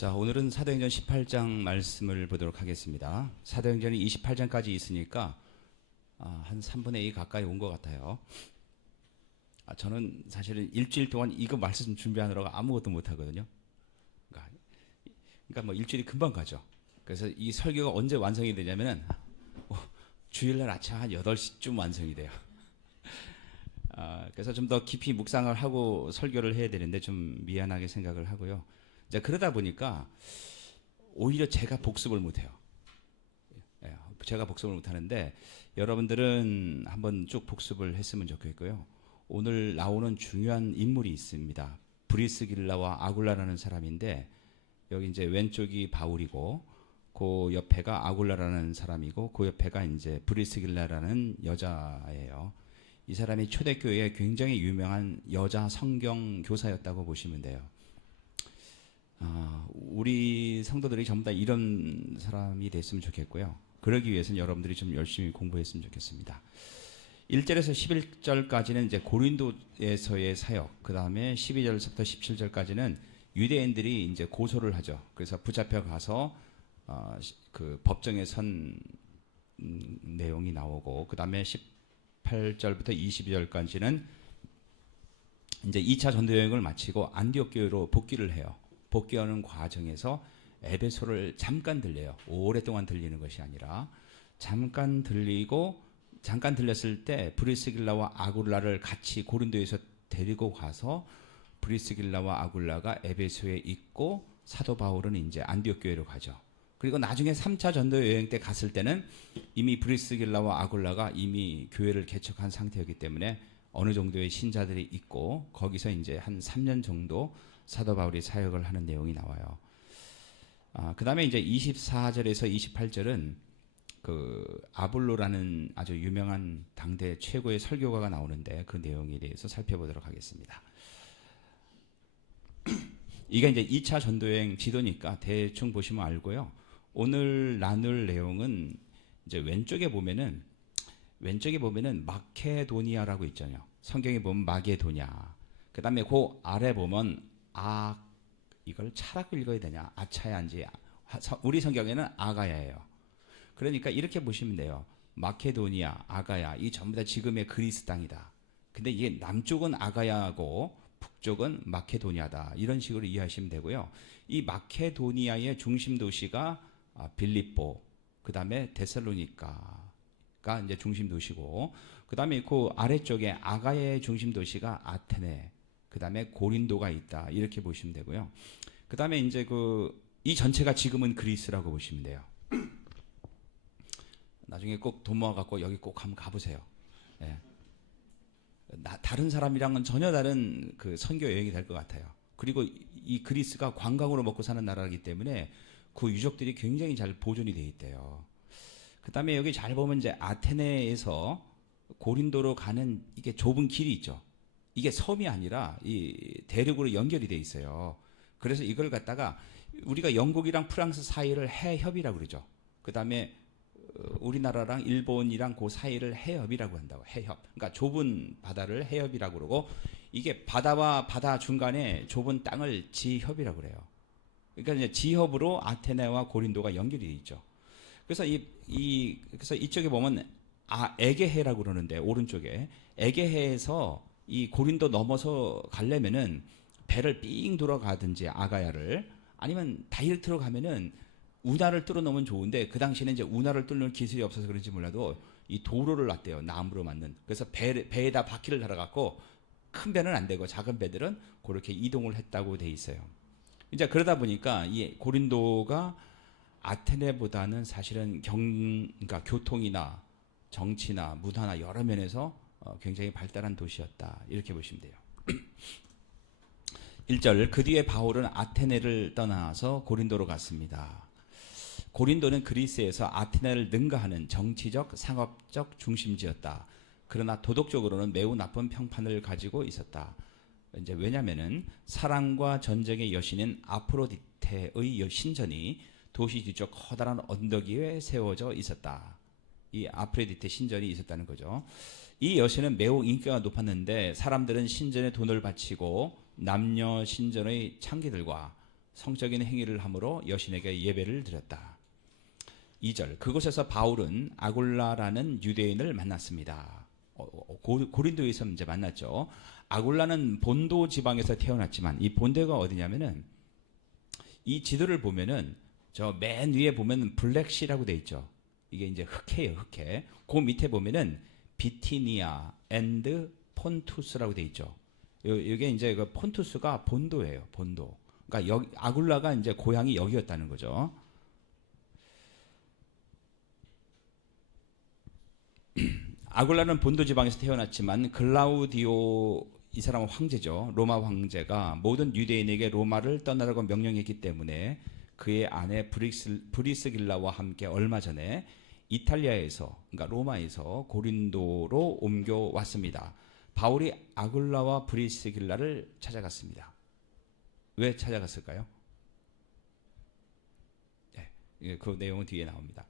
자, 오늘은 사도행전 18장 말씀을 보도록 하겠습니다. 사도행전이 28장까지 있으니까 한 3분의 2 가까이 온 것 같아요. 저는 사실은 일주일 동안 이거 말씀 준비하느라고 아무것도 못 하거든요. 그러니까 뭐 일주일이 금방 가죠. 그래서 이 설교가 언제 완성이 되냐면은 주일날 아침 한 8시쯤 완성이 돼요. 그래서 좀 더 깊이 묵상을 하고 설교를 해야 되는데 좀 미안하게 생각을 하고요. 이제 그러다 보니까 오히려 제가 복습을 못해요. 제가 복습을 못하는데 여러분들은 한번 쭉 복습을 했으면 좋겠고요. 오늘 나오는 중요한 인물이 있습니다. 브리스길라와 아굴라라는 사람인데 여기 이제 왼쪽이 바울이고 그 옆에가 아굴라라는 사람이고 그 옆에가 이제 브리스길라라는 여자예요. 이 사람이 초대교회에 굉장히 유명한 여자 성경 교사였다고 보시면 돼요. 우리 성도들이 전부 다 이런 사람이 됐으면 좋겠고요. 그러기 위해서는 여러분들이 좀 열심히 공부했으면 좋겠습니다. 1절에서 11절까지는 이제 고린도에서의 사역, 그 다음에 12절부터 17절까지는 유대인들이 이제 고소를 하죠. 그래서 붙잡혀 가서 그 법정에 선 내용이 나오고, 그 다음에 18절부터 22절까지는 이제 2차 전도 여행을 마치고 안디옥 교회로 복귀를 해요. 복귀하는 과정에서 에베소를 잠깐 들려요. 오랫동안 들리는 것이 아니라 잠깐 들렸을 때 브리스길라와 아굴라를 같이 고린도에서 데리고 가서 브리스길라와 아굴라가 에베소에 있고 사도 바울은 이제 안디옥 교회로 가죠. 그리고 나중에 3차 전도 여행 때 갔을 때는 이미 브리스길라와 아굴라가 이미 교회를 개척한 상태였기 때문에 어느 정도의 신자들이 있고 거기서 이제 한 3년 정도 사도 바울이 사역을 하는 내용이 나와요. 그 다음에 이제 24절에서 28절은 그 아볼로라는 아주 유명한 당대 최고의 설교가가 나오는데 그 내용에 대해서 살펴보도록 하겠습니다. 이게 이제 2차 전도여행 지도니까 대충 보시면 알고요. 오늘 나눌 내용은 이제 왼쪽에 보면은 마케도니아라고 있잖아요. 성경에 보면 마게도냐. 그 다음에 그 아래 보면 이걸 차라고 읽어야 되냐? 아차야인지. 우리 성경에는 아가야예요. 그러니까 이렇게 보시면 돼요. 마케도니아, 아가야, 이 전부 다 지금의 그리스 땅이다. 근데 이게 남쪽은 아가야고 북쪽은 마케도니아다. 이런 식으로 이해하시면 되고요. 이 마케도니아의 중심 도시가 빌립보, 그 다음에 데살로니카가 이제 중심 도시고, 그 다음에 그 아래쪽에 아가야의 중심 도시가 아테네, 그 다음에 고린도가 있다. 이렇게 보시면 되고요. 그 다음에 이제 이 전체가 지금은 그리스라고 보시면 돼요. 나중에 꼭 돈 모아갖고 여기 꼭 한번 가보세요. 예. 다른 사람이랑은 전혀 다른 그 선교 여행이 될 것 같아요. 그리고 이 그리스가 관광으로 먹고 사는 나라이기 때문에 그 유적들이 굉장히 잘 보존이 되어 있대요. 그 다음에 여기 잘 보면 이제 아테네에서 고린도로 가는 이게 좁은 길이 있죠. 이게 섬이 아니라 이 대륙으로 연결이 돼 있어요. 그래서 이걸 갖다가 우리가 영국이랑 프랑스 사이를 해협이라고 그러죠. 그 다음에 우리나라랑 일본이랑 그 사이를 해협이라고 한다고. 해협. 그러니까 좁은 바다를 해협이라고 그러고, 이게 바다와 바다 중간에 좁은 땅을 지협이라고 그래요. 그러니까 이제 지협으로 아테네와 고린도가 연결이 돼 있죠. 그래서 그래서 이쪽에 보면 에게해라고 그러는데, 오른쪽에 에게해에서 이 고린도 넘어서 가려면은 배를 삥 돌아가든지 아가야를, 아니면 다이렉트로 가면은 운하를 뚫어 놓으면 좋은데 그 당시에는 이제 운하를 뚫는 기술이 없어서 그런지 몰라도 이 도로를 놨대요. 나무로 만든. 그래서 배에다 바퀴를 달아갖고 큰 배는 안 되고 작은 배들은 그렇게 이동을 했다고 돼 있어요. 이제 그러다 보니까 이 고린도가 아테네보다는 사실은 그러니까 교통이나 정치나 문화나 여러 면에서 굉장히 발달한 도시였다. 이렇게 보시면 돼요. 1절, 그 뒤에 바울은 아테네를 떠나서 고린도로 갔습니다. 고린도는 그리스에서 아테네를 능가하는 정치적, 상업적 중심지였다. 그러나 도덕적으로는 매우 나쁜 평판을 가지고 있었다. 이제 왜냐면은 사랑과 전쟁의 여신인 아프로디테의 신전이 도시 뒤쪽 커다란 언덕 위에 세워져 있었다. 이 아프로디테 신전이 있었다는 거죠. 이 여신은 매우 인기가 높았는데 사람들은 신전에 돈을 바치고 남녀 신전의 창기들과 성적인 행위를 함으로 여신에게 예배를 드렸다. 2절 그곳에서 바울은 아굴라라는 유대인을 만났습니다. 고린도에서 이제 만났죠. 아굴라는 본도 지방에서 태어났지만 이 본도가 어디냐면은 이 지도를 보면은 저 맨 위에 보면 블랙시라고 돼 있죠. 이게 이제 흑해예요, 흑해. 그 밑에 보면은 비티니아 앤드 폰투스라고 돼 있죠. 이게 이제 그 폰투스가 본도예요, 본도. 그러니까 여기 아굴라가 이제 고향이 여기였다는 거죠. 아굴라는 본도 지방에서 태어났지만 글라우디오 이 사람은 황제죠. 로마 황제가 모든 유대인에게 로마를 떠나라고 명령했기 때문에 그의 아내 브리스길라와 함께 얼마 전에 이탈리아에서 그러니까 로마에서 고린도로 옮겨왔습니다. 바울이 아굴라와 브리스길라를 찾아갔습니다. 왜 찾아갔을까요? 네, 그 내용은 뒤에 나옵니다.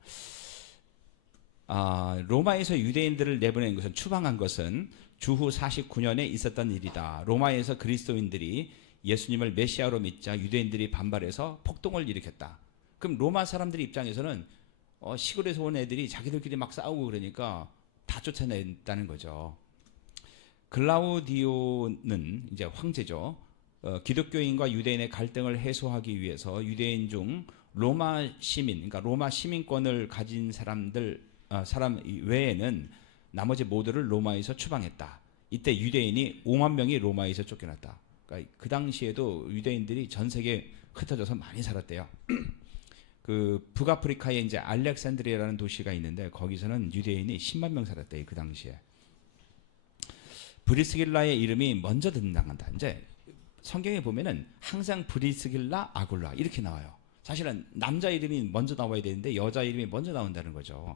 로마에서 유대인들을 내보낸 것은 추방한 것은 주후 49년에 있었던 일이다. 로마에서 그리스도인들이 예수님을 메시아로 믿자 유대인들이 반발해서 폭동을 일으켰다. 그럼 로마 사람들 입장에서는 시골에서 온 애들이 자기들끼리 막 싸우고 그러니까 다 쫓아냈다는 거죠. 글라우디오는 이제 황제죠. 기독교인과 유대인의 갈등을 해소하기 위해서 유대인 중 로마 시민, 그러니까 로마 시민권을 가진 사람 외에는 나머지 모두를 로마에서 추방했다. 이때 유대인이 5만 명이 로마에서 쫓겨났다. 그러니까 그 당시에도 유대인들이 전 세계에 흩어져서 많이 살았대요. 그 북아프리카에 이제 알렉산드리아라는 도시가 있는데 거기서는 유대인이 10만 명 살았대요. 그 당시에. 브리스길라의 이름이 먼저 등장한다. 이제 성경에 보면은 항상 브리스길라, 아굴라 이렇게 나와요. 사실은 남자 이름이 먼저 나와야 되는데 여자 이름이 먼저 나온다는 거죠.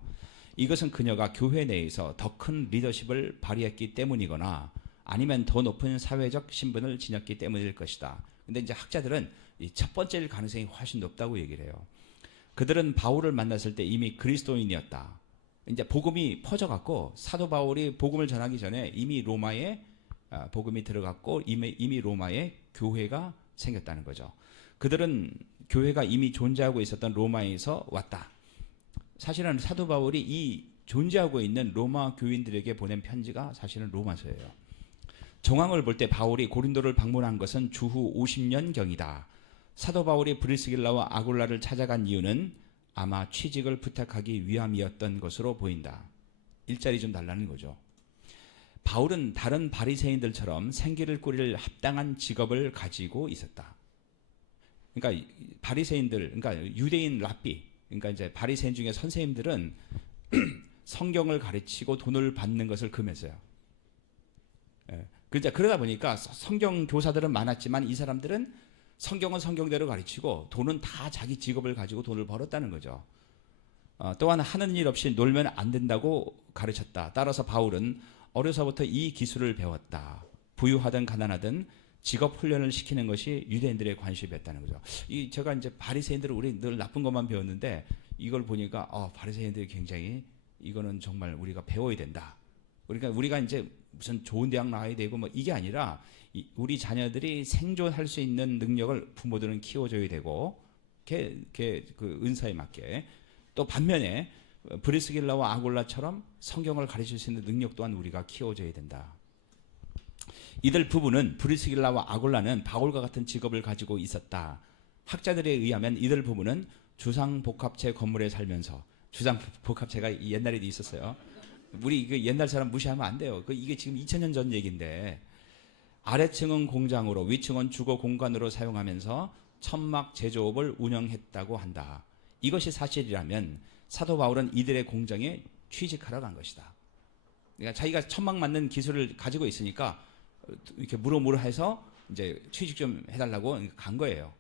이것은 그녀가 교회 내에서 더 큰 리더십을 발휘했기 때문이거나 아니면 더 높은 사회적 신분을 지녔기 때문일 것이다. 근데 이제 학자들은 이 첫 번째일 가능성이 훨씬 높다고 얘기를 해요. 그들은 바울을 만났을 때 이미 그리스도인이었다. 이제 복음이 퍼져갖고 사도 바울이 복음을 전하기 전에 이미 로마에 복음이 들어갔고 이미 로마에 교회가 생겼다는 거죠. 그들은 교회가 이미 존재하고 있었던 로마에서 왔다. 사실은 사도 바울이 이 존재하고 있는 로마 교인들에게 보낸 편지가 사실은 로마서예요. 정황을 볼 때 바울이 고린도를 방문한 것은 주후 50년경이다. 사도 바울이 브리스길라와 아굴라를 찾아간 이유는 아마 취직을 부탁하기 위함이었던 것으로 보인다. 일자리 좀 달라는 거죠. 바울은 다른 바리새인들처럼 생계를 꾸릴 합당한 직업을 가지고 있었다. 그러니까 바리새인들, 그러니까 유대인 랍비, 그러니까 이제 바리새인 중에 선생님들은 성경을 가르치고 돈을 받는 것을 금했어요. 그러다 보니까 성경 교사들은 많았지만 이 사람들은 성경은 성경대로 가르치고 돈은 다 자기 직업을 가지고 돈을 벌었다는 거죠. 또한 하는 일 없이 놀면 안 된다고 가르쳤다. 따라서 바울은 어려서부터 이 기술을 배웠다. 부유하든 가난하든 직업 훈련을 시키는 것이 유대인들의 관심이었다는 거죠. 제가 이제 바리새인들을 우리 늘 나쁜 것만 배웠는데 이걸 보니까 바리새인들이 굉장히 이거는 정말 우리가 배워야 된다. 그러니까 우리가 이제 무슨 좋은 대학 나와야 되고 뭐 이게 아니라 우리 자녀들이 생존할 수 있는 능력을 부모들은 키워줘야 되고 그 은사에 맞게 또 반면에 브리스길라와 아굴라처럼 성경을 가르칠 수 있는 능력 또한 우리가 키워줘야 된다. 이들 부부는 브리스길라와 아굴라는 바울과 같은 직업을 가지고 있었다. 학자들에 의하면 이들 부부는 주상복합체 건물에 살면서 주상복합체가 옛날에도 있었어요. 우리 옛날 사람 무시하면 안 돼요. 이게 지금 2000년 전 얘기인데 아래층은 공장으로 위층은 주거 공간으로 사용하면서 천막 제조업을 운영했다고 한다. 이것이 사실이라면 사도 바울은 이들의 공장에 취직하러 간 것이다. 그러니까 자기가 천막 만든 기술을 가지고 있으니까 이렇게 무로무로 해서 이제 취직 좀 해달라고 간 거예요.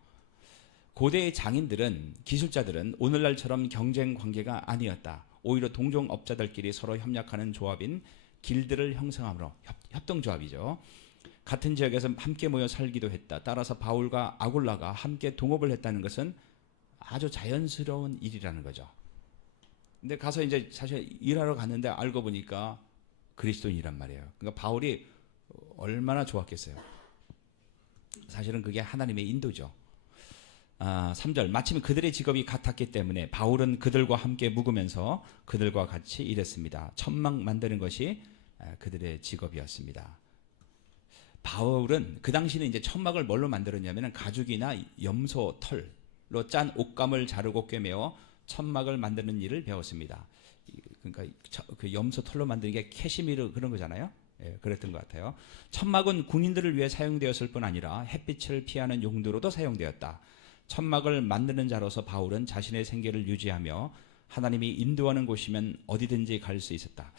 고대의 장인들은 기술자들은 오늘날처럼 경쟁 관계가 아니었다. 오히려 동종업자들끼리 서로 협력하는 조합인 길드를 형성함으로 협동조합이죠. 같은 지역에서 함께 모여 살기도 했다. 따라서 바울과 아굴라가 함께 동업을 했다는 것은 아주 자연스러운 일이라는 거죠. 근데 가서 이제 사실 일하러 갔는데 알고 보니까 그리스도인이란 말이에요. 그러니까 바울이 얼마나 좋았겠어요. 사실은 그게 하나님의 인도죠. 3절 마침 그들의 직업이 같았기 때문에 바울은 그들과 함께 묵으면서 그들과 같이 일했습니다. 천막 만드는 것이 그들의 직업이었습니다. 바울은 그 당시는 이제 천막을 뭘로 만들었냐면 가죽이나 염소 털로 짠 옷감을 자르고 꿰매어 천막을 만드는 일을 배웠습니다. 그러니까 그 염소 털로 만드는 게 캐시미르 그런 거잖아요. 예, 그랬던 것 같아요. 천막은 군인들을 위해 사용되었을 뿐 아니라 햇빛을 피하는 용도로도 사용되었다. 천막을 만드는 자로서 바울은 자신의 생계를 유지하며 하나님이 인도하는 곳이면 어디든지 갈 수 있었다.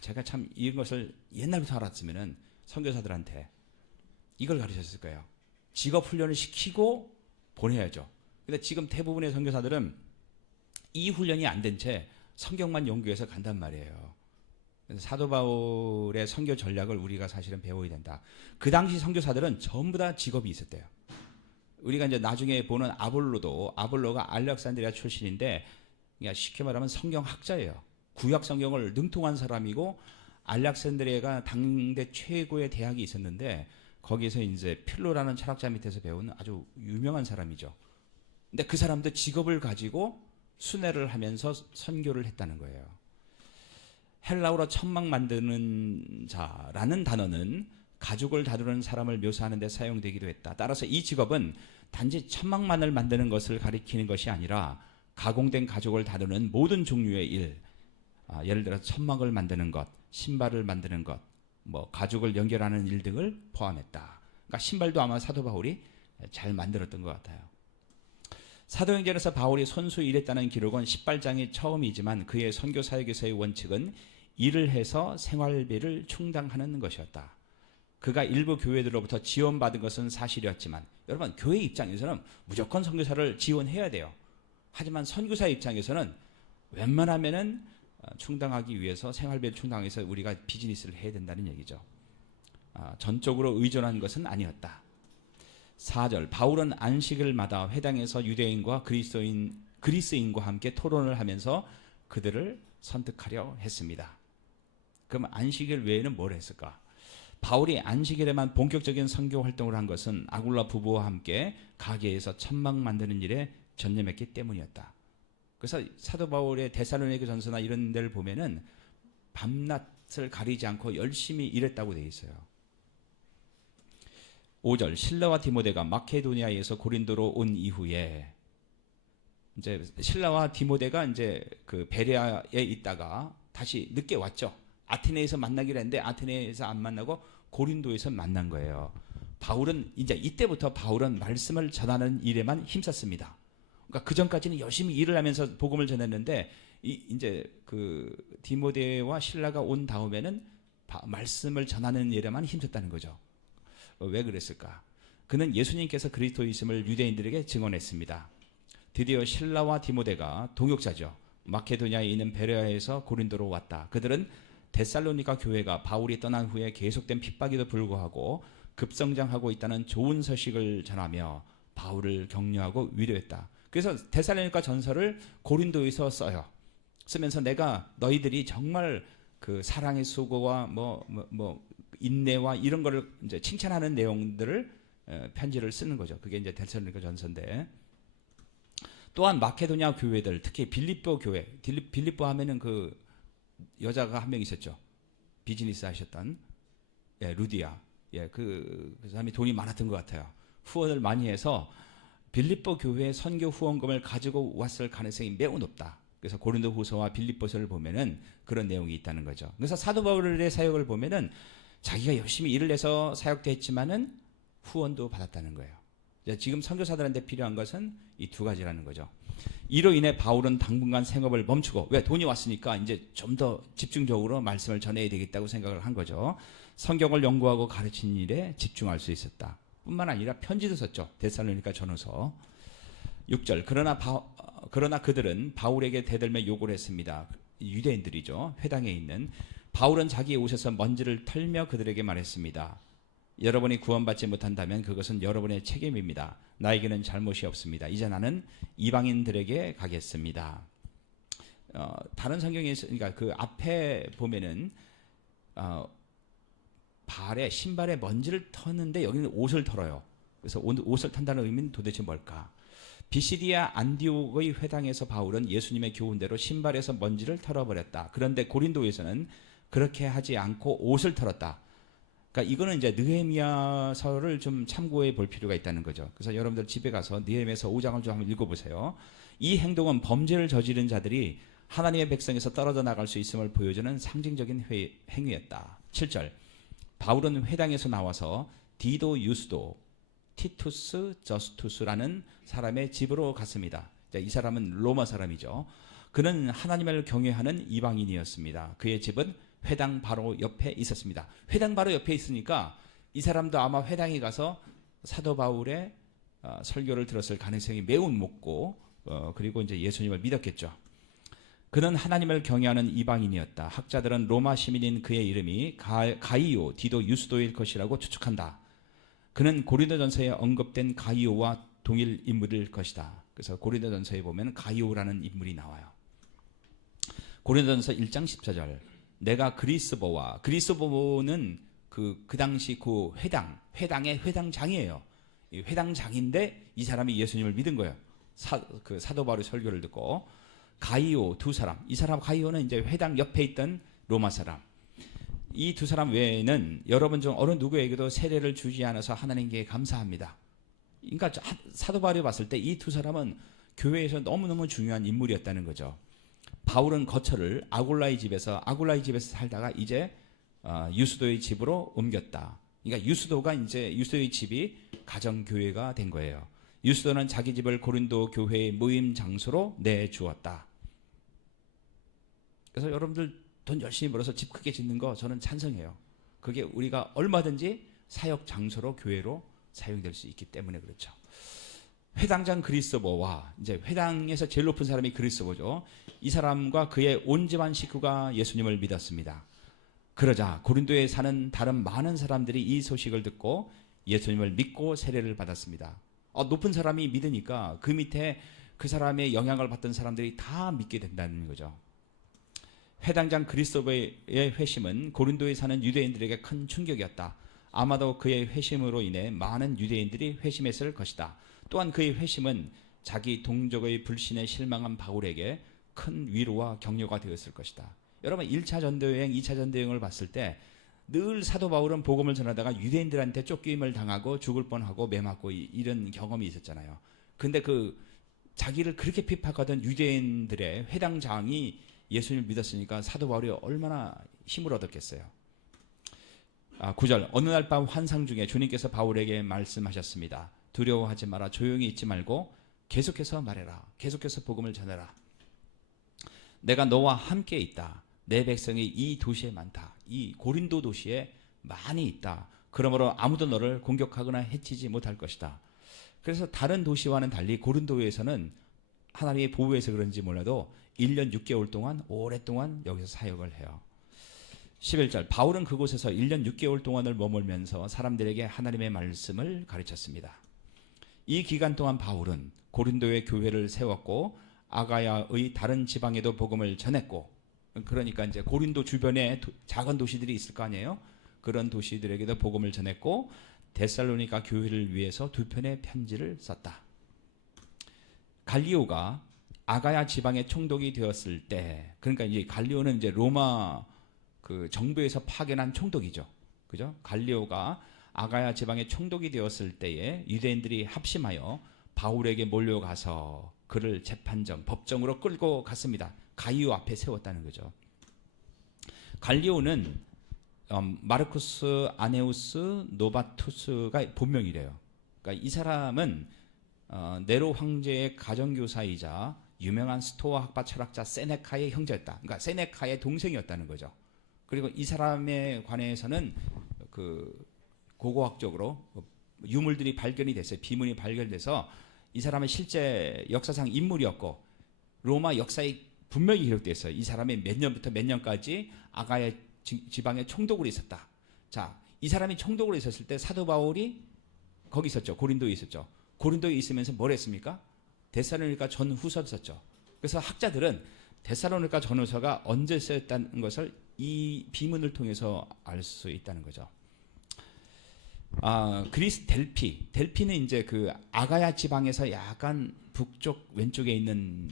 제가 참 이것을 옛날부터 알았으면은 선교사들한테 이걸 가르쳤을 거예요. 직업 훈련을 시키고 보내야죠. 근데 지금 대부분의 선교사들은 이 훈련이 안 된 채 성경만 연구해서 간단 말이에요. 사도 바울의 선교 전략을 우리가 사실은 배워야 된다. 그 당시 선교사들은 전부 다 직업이 있었대요. 우리가 이제 나중에 보는 아볼로가 알렉산드리아 출신인데 그러니까 쉽게 말하면 성경학자예요. 구약 성경을 능통한 사람이고 알렉산드리아가 당대 최고의 대학이 있었는데 거기서 이제 필로라는 철학자 밑에서 배운 아주 유명한 사람이죠. 근데 그 사람도 직업을 가지고 순회를 하면서 선교를 했다는 거예요. 헬라어로 천막 만드는 자라는 단어는 가죽을 다루는 사람을 묘사하는 데 사용되기도 했다. 따라서 이 직업은 단지 천막만을 만드는 것을 가리키는 것이 아니라 가공된 가죽을 다루는 모든 종류의 일, 예를 들어 천막을 만드는 것, 신발을 만드는 것, 가죽을 연결하는 일 등을 포함했다. 그러니까 신발도 아마 사도 바울이 잘 만들었던 것 같아요. 사도행전에서 바울이 손수 일했다는 기록은 18장이 처음이지만 그의 선교 사역에서의 원칙은 일을 해서 생활비를 충당하는 것이었다. 그가 일부 교회들로부터 지원받은 것은 사실이었지만 여러분 교회 입장에서는 무조건 선교사를 지원해야 돼요. 하지만 선교사 입장에서는 웬만하면은 충당하기 위해서 생활비를 충당해서 우리가 비즈니스를 해야 된다는 얘기죠. 전적으로 의존한 것은 아니었다. 4절 바울은 안식일마다 회당에서 유대인과 그리스인과 함께 토론을 하면서 그들을 설득하려 했습니다. 그럼 안식일 외에는 뭘 했을까? 바울이 안식일에만 본격적인 선교 활동을 한 것은 아굴라 부부와 함께 가게에서 천막 만드는 일에 전념했기 때문이었다. 그래서 사도 바울의 데살로니가 전서나 이런 데를 보면은 밤낮을 가리지 않고 열심히 일했다고 되어 있어요. 5절 실라와 디모데가 마케도니아에서 고린도로 온 이후에 이제 실라와 디모데가 이제 그 베레아에 있다가 다시 늦게 왔죠. 아테네에서 만나기로 했는데 아테네에서 안 만나고 고린도에서 만난 거예요. 바울은 이제 이때부터 바울은 말씀을 전하는 일에만 힘썼습니다. 그러니까 그 전까지는 열심히 일을 하면서 복음을 전했는데 이제 그 디모데와 실라가 온 다음에는 말씀을 전하는 일에만 힘썼다는 거죠. 왜 그랬을까? 그는 예수님께서 그리스도이심을 유대인들에게 증언했습니다. 드디어 실라와 디모데가 동역자죠. 마케도니아에 있는 베레아에서 고린도로 왔다. 그들은 데살로니가 교회가 바울이 떠난 후에 계속된 핍박에도 불구하고 급성장하고 있다는 좋은 소식을 전하며 바울을 격려하고 위로했다. 그래서 데살로니가 전서를 고린도에서 써요. 쓰면서 내가 너희들이 정말 그 사랑의 수고와 인내와 이런 거를 이제 칭찬하는 내용들을 편지를 쓰는 거죠. 그게 이제 데살로니가 전서인데 또한 마케도니아 교회들 특히 빌립보 교회 빌립보 하면은 그 여자가 한 명 있었죠. 비즈니스 하셨던 루디아 그 사람이 돈이 많았던 것 같아요. 후원을 많이 해서 빌립보 교회의 선교 후원금을 가지고 왔을 가능성이 매우 높다. 그래서 고린도후서와 빌립보서를 보면은 그런 내용이 있다는 거죠. 그래서 사도 바울의 사역을 보면은 자기가 열심히 일을 해서 사역도 했지만은 후원도 받았다는 거예요. 지금 선교사들한테 필요한 것은 이 두 가지라는 거죠. 이로 인해 바울은 당분간 생업을 멈추고 왜 돈이 왔으니까 이제 좀 더 집중적으로 말씀을 전해야 되겠다고 생각을 한 거죠. 성경을 연구하고 가르치는 일에 집중할 수 있었다. 뿐만 아니라 편지도 썼죠. 데살로니가 전후서 6절 그러나 그들은 바울에게 대들며 욕을 했습니다. 유대인들이죠. 회당에 있는 바울은 자기의 옷에서 먼지를 털며 그들에게 말했습니다. 여러분이 구원받지 못한다면 그것은 여러분의 책임입니다. 나에게는 잘못이 없습니다. 이제 나는 이방인들에게 가겠습니다. 다른 성경에서 그러니까 그 앞에 보면은 발에 신발에 먼지를 터는데 여기는 옷을 털어요. 그래서 옷을 탄다는 의미는 도대체 뭘까? 비시디아 안디옥의 회당에서 바울은 예수님의 교훈대로 신발에서 먼지를 털어버렸다. 그런데 고린도에서는 그렇게 하지 않고 옷을 털었다. 그러니까 이거는 이제 느헤미야서를 좀 참고해 볼 필요가 있다는 거죠. 그래서 여러분들 집에 가서 느헤미야서 5장을 좀 한번 읽어보세요. 이 행동은 범죄를 저지른 자들이 하나님의 백성에서 떨어져 나갈 수 있음을 보여주는 상징적인 행위였다. 7절 바울은 회당에서 나와서 디도 유스도 티투스 저스투스라는 사람의 집으로 갔습니다. 이 사람은 로마 사람이죠. 그는 하나님을 경외하는 이방인이었습니다. 그의 집은 회당 바로 옆에 있었습니다. 회당 바로 옆에 있으니까 이 사람도 아마 회당에 가서 사도 바울의 설교를 들었을 가능성이 매우 높고 그리고 이제 예수님을 믿었겠죠. 그는 하나님을 경외하는 이방인이었다. 학자들은 로마 시민인 그의 이름이 가이오 디도 유스도일 것이라고 추측한다. 그는 고린도전서에 언급된 가이오와 동일 인물일 것이다. 그래서 고린도전서에 보면 가이오라는 인물이 나와요. 고린도전서 1장 14절 내가 그리스보는 그 당시 그 회당의 회당장이에요. 이 회당장인데 이 사람이 예수님을 믿은 거예요. 사도 바울의 설교를 듣고 가이오 두 사람, 이 사람 가이오는 이제 회당 옆에 있던 로마 사람. 이 두 사람 외에는 여러분 중 어느 누구에게도 세례를 주지 않아서 하나님께 감사합니다. 그러니까 사도 바울이 봤을 때 이 두 사람은 교회에서 너무너무 중요한 인물이었다는 거죠. 바울은 거처를 아굴라의 집에서 살다가 이제 유스도의 집으로 옮겼다. 그러니까 유스도의 집이 가정교회가 된 거예요. 유스도는 자기 집을 고린도 교회의 모임 장소로 내주었다. 그래서 여러분들 돈 열심히 벌어서 집 크게 짓는 거 저는 찬성해요. 그게 우리가 얼마든지 사역 장소로 교회로 사용될 수 있기 때문에 그렇죠. 회당장 그리스도와 이제 회당에서 제일 높은 사람이 그리스도죠. 이 사람과 그의 온 집안 식구가 예수님을 믿었습니다. 그러자 고린도에 사는 다른 많은 사람들이 이 소식을 듣고 예수님을 믿고 세례를 받았습니다. 높은 사람이 믿으니까 그 밑에 그 사람의 영향을 받던 사람들이 다 믿게 된다는 거죠. 회당장 그리스도의 회심은 고린도에 사는 유대인들에게 큰 충격이었다. 아마도 그의 회심으로 인해 많은 유대인들이 회심했을 것이다. 또한 그의 회심은 자기 동족의 불신에 실망한 바울에게 큰 위로와 격려가 되었을 것이다. 여러분 1차 전도여행, 2차 전도여행을 봤을 때 늘 사도 바울은 복음을 전하다가 유대인들한테 쫓김을 당하고 죽을 뻔하고 매맞고 이런 경험이 있었잖아요. 근데 자기를 그렇게 핍박하던 유대인들의 회당장이 예수님을 믿었으니까 사도 바울이 얼마나 힘을 얻었겠어요. 9절 어느 날 밤 환상 중에 주님께서 바울에게 말씀하셨습니다. 두려워하지 마라. 조용히 있지 말고 계속해서 말해라. 계속해서 복음을 전해라. 내가 너와 함께 있다. 내 백성이 이 도시에 많다. 이 고린도 도시에 많이 있다. 그러므로 아무도 너를 공격하거나 해치지 못할 것이다. 그래서 다른 도시와는 달리 고린도에서는 하나님의 보호해서 그런지 몰라도 1년 6개월 동안 오랫동안 여기서 사역을 해요. 11절 바울은 그곳에서 1년 6개월 동안을 머물면서 사람들에게 하나님의 말씀을 가르쳤습니다. 이 기간 동안 바울은 고린도의 교회를 세웠고 아가야의 다른 지방에도 복음을 전했고, 그러니까 이제 고린도 주변에 작은 도시들이 있을 거 아니에요. 그런 도시들에게도 복음을 전했고 데살로니가 교회를 위해서 2편의 편지를 썼다. 갈리오가 아가야 지방의 총독이 되었을 때, 그러니까 이제 갈리오는 이제 로마 그 정부에서 파견한 총독이죠. 그죠? 갈리오가 아가야 지방의 총독이 되었을 때에 유대인들이 합심하여 바울에게 몰려가서 그를 재판정, 법정으로 끌고 갔습니다. 가이오 앞에 세웠다는 거죠. 갈리오는 마르쿠스 아네우스 노바투스가 본명이래요. 그러니까 이 사람은 네로 황제의 가정교사이자 유명한 스토아 학파 철학자 세네카의 형제였다. 그러니까 세네카의 동생이었다는 거죠. 그리고 이 사람에 관해서는 고고학적으로 유물들이 발견이 됐어요. 비문이 발견돼서 이 사람은 실제 역사상 인물이었고 로마 역사에 분명히 기록되어 있어요. 이 사람이 몇 년부터 몇 년까지 아가야 지방의 총독으로 있었다. 자, 이 사람이 총독으로 있었을 때 사도 바울이 거기 있었죠. 고린도에 있었죠. 고린도에 있으면서 뭘 했습니까? 데살로니가 전후서를 썼죠. 그래서 학자들은 데살로니가 전후서가 언제 쓰였다는 것을 이 비문을 통해서 알 수 있다는 거죠. 그리스 델피는 이제 그 아가야 지방에서 약간 북쪽 왼쪽에 있는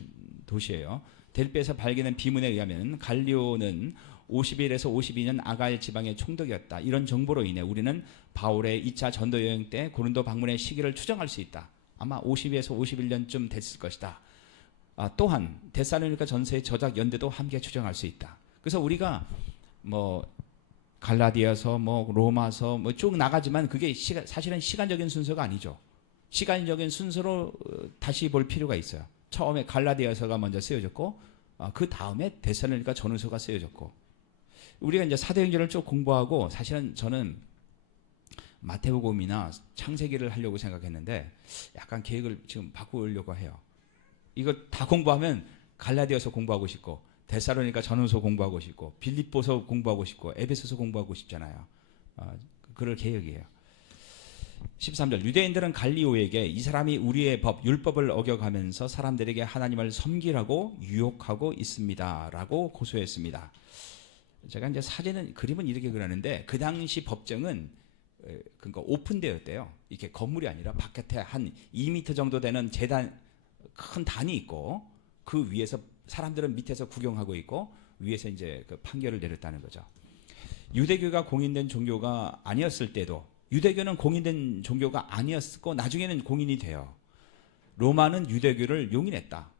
도시예요. 델피에서 발견된 비문에 의하면 갈리오는 51에서 52년 아가야 지방의 총독이었다. 이런 정보로 인해 우리는 바울의 2차 전도 여행 때 고린도 방문의 시기를 추정할 수 있다. 아마 52에서 51년쯤 됐을 것이다. 또한 데살로니가 전서의 저작 연대도 함께 추정할 수 있다. 그래서 우리가 뭐 갈라디아서 뭐 로마서 뭐 쭉 나가지만 그게 사실은 시간적인 순서가 아니죠. 시간적인 순서로 다시 볼 필요가 있어요. 처음에 갈라디아서가 먼저 쓰여졌고 그 다음에 데살로니가 전후서가 쓰여졌고, 우리가 이제 사도행전을 쭉 공부하고 사실은 저는 마태복음이나 창세기를 하려고 생각했는데 약간 계획을 지금 바꾸려고 해요. 이거 다 공부하면 갈라디아서 공부하고 싶고 데살로니가 전후서 공부하고 싶고 빌립보서 공부하고 싶고 에베소서 공부하고 싶잖아요. 그럴 계획이에요. 13절 유대인들은 갈리오에게 이 사람이 우리의 법 율법을 어겨가면서 사람들에게 하나님을 섬기라고 유혹하고 있습니다 라고 고소했습니다. 제가 이제 그림은 이렇게 그리는데 그 당시 법정은 그러니까 오픈되었대요. 이렇게 건물이 아니라 바깥에 한 2m 정도 되는 큰 단이 있고 그 위에서 사람들은 밑에서 구경하고 있고 위에서 이제 그 판결을 내렸다는 거죠. 유대교가 공인된 종교가 아니었을 때도, 유대교는 공인된 종교가 아니었고 나중에는 공인이 돼요. 로마는 유대교를 용인했다.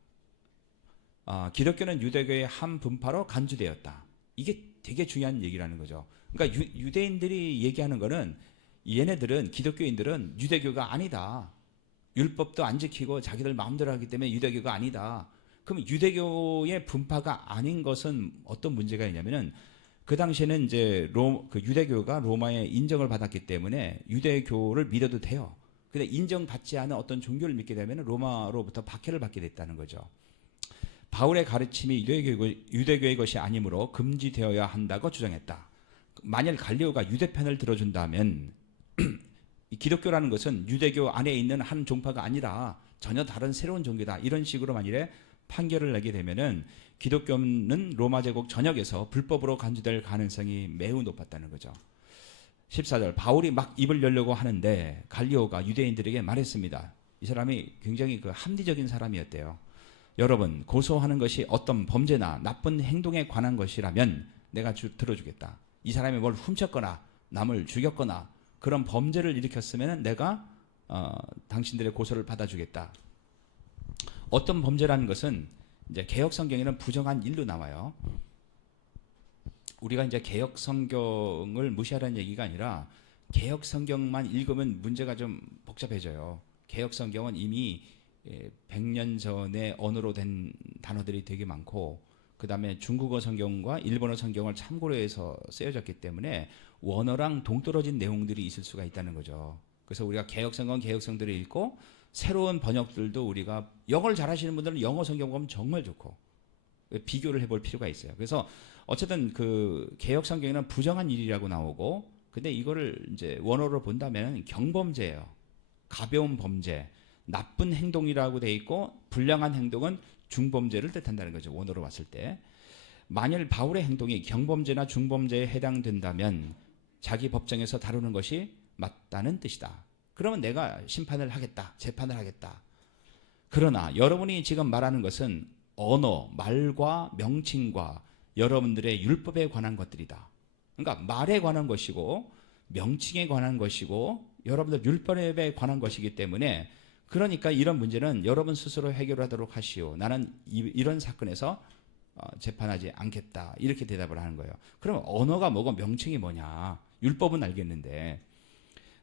기독교는 유대교의 한 분파로 간주되었다. 이게 되게 중요한 얘기라는 거죠. 그러니까 유대인들이 얘기하는 거는 얘네들은, 기독교인들은 유대교가 아니다. 율법도 안 지키고 자기들 마음대로 하기 때문에 유대교가 아니다. 그럼 유대교의 분파가 아닌 것은 어떤 문제가 있냐면은 그 당시에는 이제 그 유대교가 로마의 인정을 받았기 때문에 유대교를 믿어도 돼요. 근데 인정받지 않은 어떤 종교를 믿게 되면 로마로부터 박해를 받게 됐다는 거죠. 바울의 가르침이 유대교의 것이 아니므로 금지되어야 한다고 주장했다. 만일 갈리오가 유대편을 들어준다면 기독교라는 것은 유대교 안에 있는 한 종파가 아니라 전혀 다른 새로운 종교다. 이런 식으로 만일에 판결을 내게 되면은 기독교는 로마 제국 전역에서 불법으로 간주될 가능성이 매우 높았다는 거죠. 14절 바울이 막 입을 열려고 하는데 갈리오가 유대인들에게 말했습니다. 이 사람이 굉장히 그 합리적인 사람이었대요. 여러분, 고소하는 것이 어떤 범죄나 나쁜 행동에 관한 것이라면 내가 들어주겠다. 이 사람이 뭘 훔쳤거나 남을 죽였거나 그런 범죄를 일으켰으면 내가 당신들의 고소를 받아주겠다. 어떤 범죄라는 것은 이제 개역 성경에는 부정한 일로 나와요. 우리가 이제 개역 성경을 무시하라는 얘기가 아니라 개역 성경만 읽으면 문제가 좀 복잡해져요. 개역 성경은 이미 100년 전에 언어로 된 단어들이 되게 많고 그 다음에 중국어 성경과 일본어 성경을 참고로 해서 쓰여졌기 때문에 원어랑 동떨어진 내용들이 있을 수가 있다는 거죠. 그래서 우리가 개역 성경들을 읽고 새로운 번역들도 우리가 영어를 잘하시는 분들은 영어 성경 보면 정말 좋고 비교를 해볼 필요가 있어요. 그래서 어쨌든 그 개역 성경에는 부정한 일이라고 나오고 근데 이거를 이제 원어로 본다면 경범죄예요. 가벼운 범죄, 나쁜 행동이라고 돼 있고 불량한 행동은 중범죄를 뜻한다는 거죠. 원어로 봤을 때. 만일 바울의 행동이 경범죄나 중범죄에 해당된다면 자기 법정에서 다루는 것이 맞다는 뜻이다. 그러면 내가 심판을 하겠다. 재판을 하겠다. 그러나 여러분이 지금 말하는 것은 언어, 말과 명칭과 여러분들의 율법에 관한 것들이다. 그러니까 말에 관한 것이고 명칭에 관한 것이고 여러분들 율법에 관한 것이기 때문에 그러니까 이런 문제는 여러분 스스로 해결하도록 하시오. 나는 이런 사건에서 재판하지 않겠다. 이렇게 대답을 하는 거예요. 그럼 언어가 뭐고 명칭이 뭐냐. 율법은 알겠는데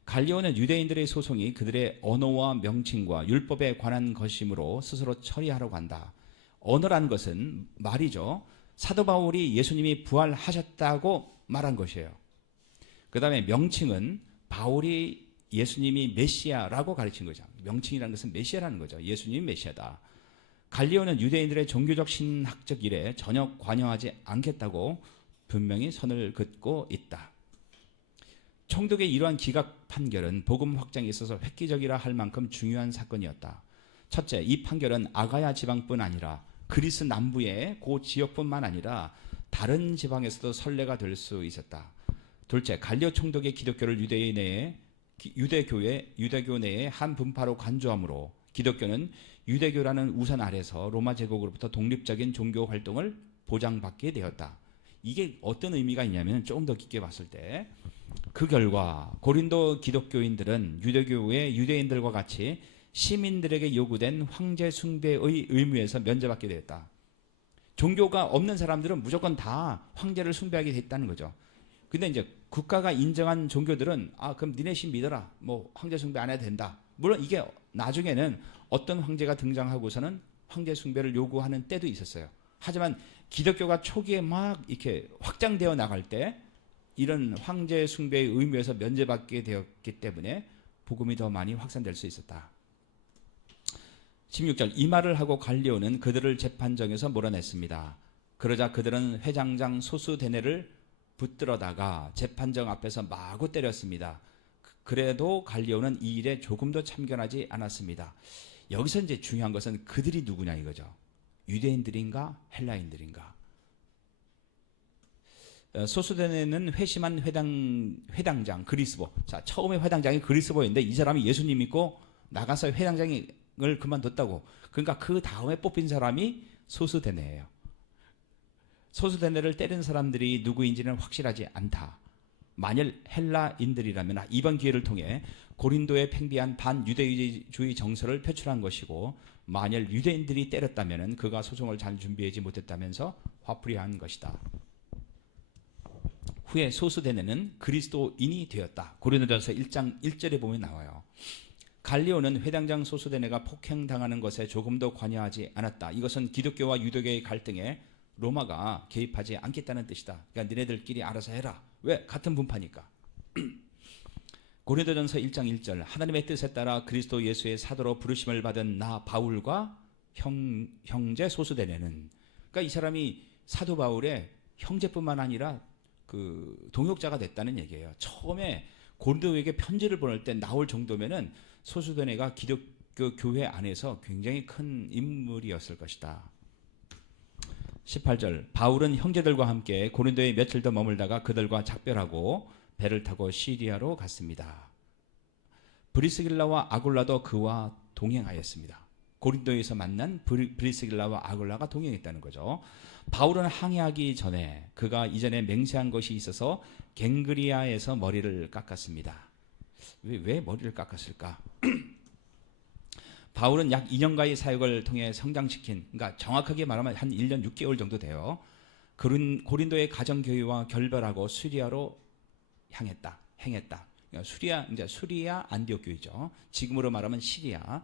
갈리오는 유대인들의 소송이 그들의 언어와 명칭과 율법에 관한 것이므로 스스로 처리하려고 한다. 언어라는 것은 말이죠. 사도 바울이 예수님이 부활하셨다고 말한 것이에요. 그 다음에 명칭은 바울이 예수님이 메시아라고 가르친 거죠. 명칭이라는 것은 메시아라는 거죠. 예수님이 메시아다. 갈리오는 유대인들의 종교적 신학적 일에 전혀 관여하지 않겠다고 분명히 선을 긋고 있다. 총독의 이러한 기각 판결은 복음 확장에 있어서 획기적이라 할 만큼 중요한 사건이었다. 첫째, 이 판결은 아가야 지방뿐 아니라 그리스 남부의 그 지역뿐만 아니라 다른 지방에서도 선례가 될 수 있었다. 둘째, 갈리오 총독의 기독교를 유대인의 유대교 내의 한 분파로 간주하므로 기독교는 유대교라는 우산 아래서 로마 제국으로부터 독립적인 종교 활동을 보장받게 되었다. 이게 어떤 의미가 있냐면 조금 더 깊게 봤을 때 그 결과 고린도 기독교인들은 유대교의 유대인들과 같이 시민들에게 요구된 황제 숭배의 의무에서 면제받게 되었다. 종교가 없는 사람들은 무조건 다 황제를 숭배하게 됐다는 거죠. 근데 이제 국가가 인정한 종교들은 그럼 니네 신 믿어라. 뭐 황제 숭배 안 해도 된다. 물론 이게 나중에는 어떤 황제가 등장하고서는 황제 숭배를 요구하는 때도 있었어요. 하지만 기독교가 초기에 막 이렇게 확장되어 나갈 때 이런 황제 숭배의 의무에서 면제받게 되었기 때문에 복음이 더 많이 확산될 수 있었다. 16절 이 말을 하고 갈리오는 그들을 재판정에서 몰아냈습니다. 그러자 그들은 회장장 소수데네를 붙들어다가 재판정 앞에서 마구 때렸습니다. 그래도 갈리오는 이 일에 조금도 참견하지 않았습니다. 여기서 이제 중요한 것은 그들이 누구냐 이거죠. 유대인들인가 헬라인들인가. 소수데네는 회심한 회당장 그리스보. 자, 처음에 회당장이 그리스보인데 이 사람이 예수님 믿고 나가서 회당장을 그만뒀다고. 그러니까 그 다음에 뽑힌 사람이 소수데네예요. 소수데네를 때린 사람들이 누구인지는 확실하지 않다. 만일 헬라인들이라면 이번 기회를 통해 고린도에 팽배한 반유대주의 정서를 표출한 것이고, 만일 유대인들이 때렸다면 그가 소송을 잘 준비하지 못했다면서 화풀이한 것이다. 후에 소수데네는 그리스도인이 되었다. 고린도전서 1장 1절에 보면 나와요. 갈리오는 회당장 소수데네가 폭행당하는 것에 조금도 관여하지 않았다. 이것은 기독교와 유대교의 갈등에 로마가 개입하지 않겠다는 뜻이다. 그러니까 니네들끼리 알아서 해라. 왜? 같은 분파니까. 고린도전서 1장 1절 하나님의 뜻에 따라 그리스도 예수의 사도로 부르심을 받은 나 바울과 형제 소수데네는, 그러니까 이 사람이 사도 바울의 형제뿐만 아니라 그 동역자가 됐다는 얘기예요. 처음에 고린도에게 편지를 보낼 때 나올 정도면은 소수데네가 기독교 교회 안에서 굉장히 큰 인물이었을 것이다. 18절 바울은 형제들과 함께 고린도에 며칠 더 머물다가 그들과 작별하고 배를 타고 시리아로 갔습니다. 브리스길라와 아굴라도 그와 동행하였습니다. 고린도에서 만난 브리스길라와 아굴라가 동행했다는 거죠. 바울은 항해하기 전에 그가 이전에 맹세한 것이 있어서 갱그리아에서 머리를 깎았습니다. 왜 머리를 깎았을까? 바울은 약 2년가의 사역을 통해 성장시킨, 그러니까 정확하게 말하면 한 1년 6개월 정도 돼요. 고린도의 가정교회와 결별하고 수리아로 행했다. 그러니까 수리아 안디옥 교회죠. 지금으로 말하면 시리아.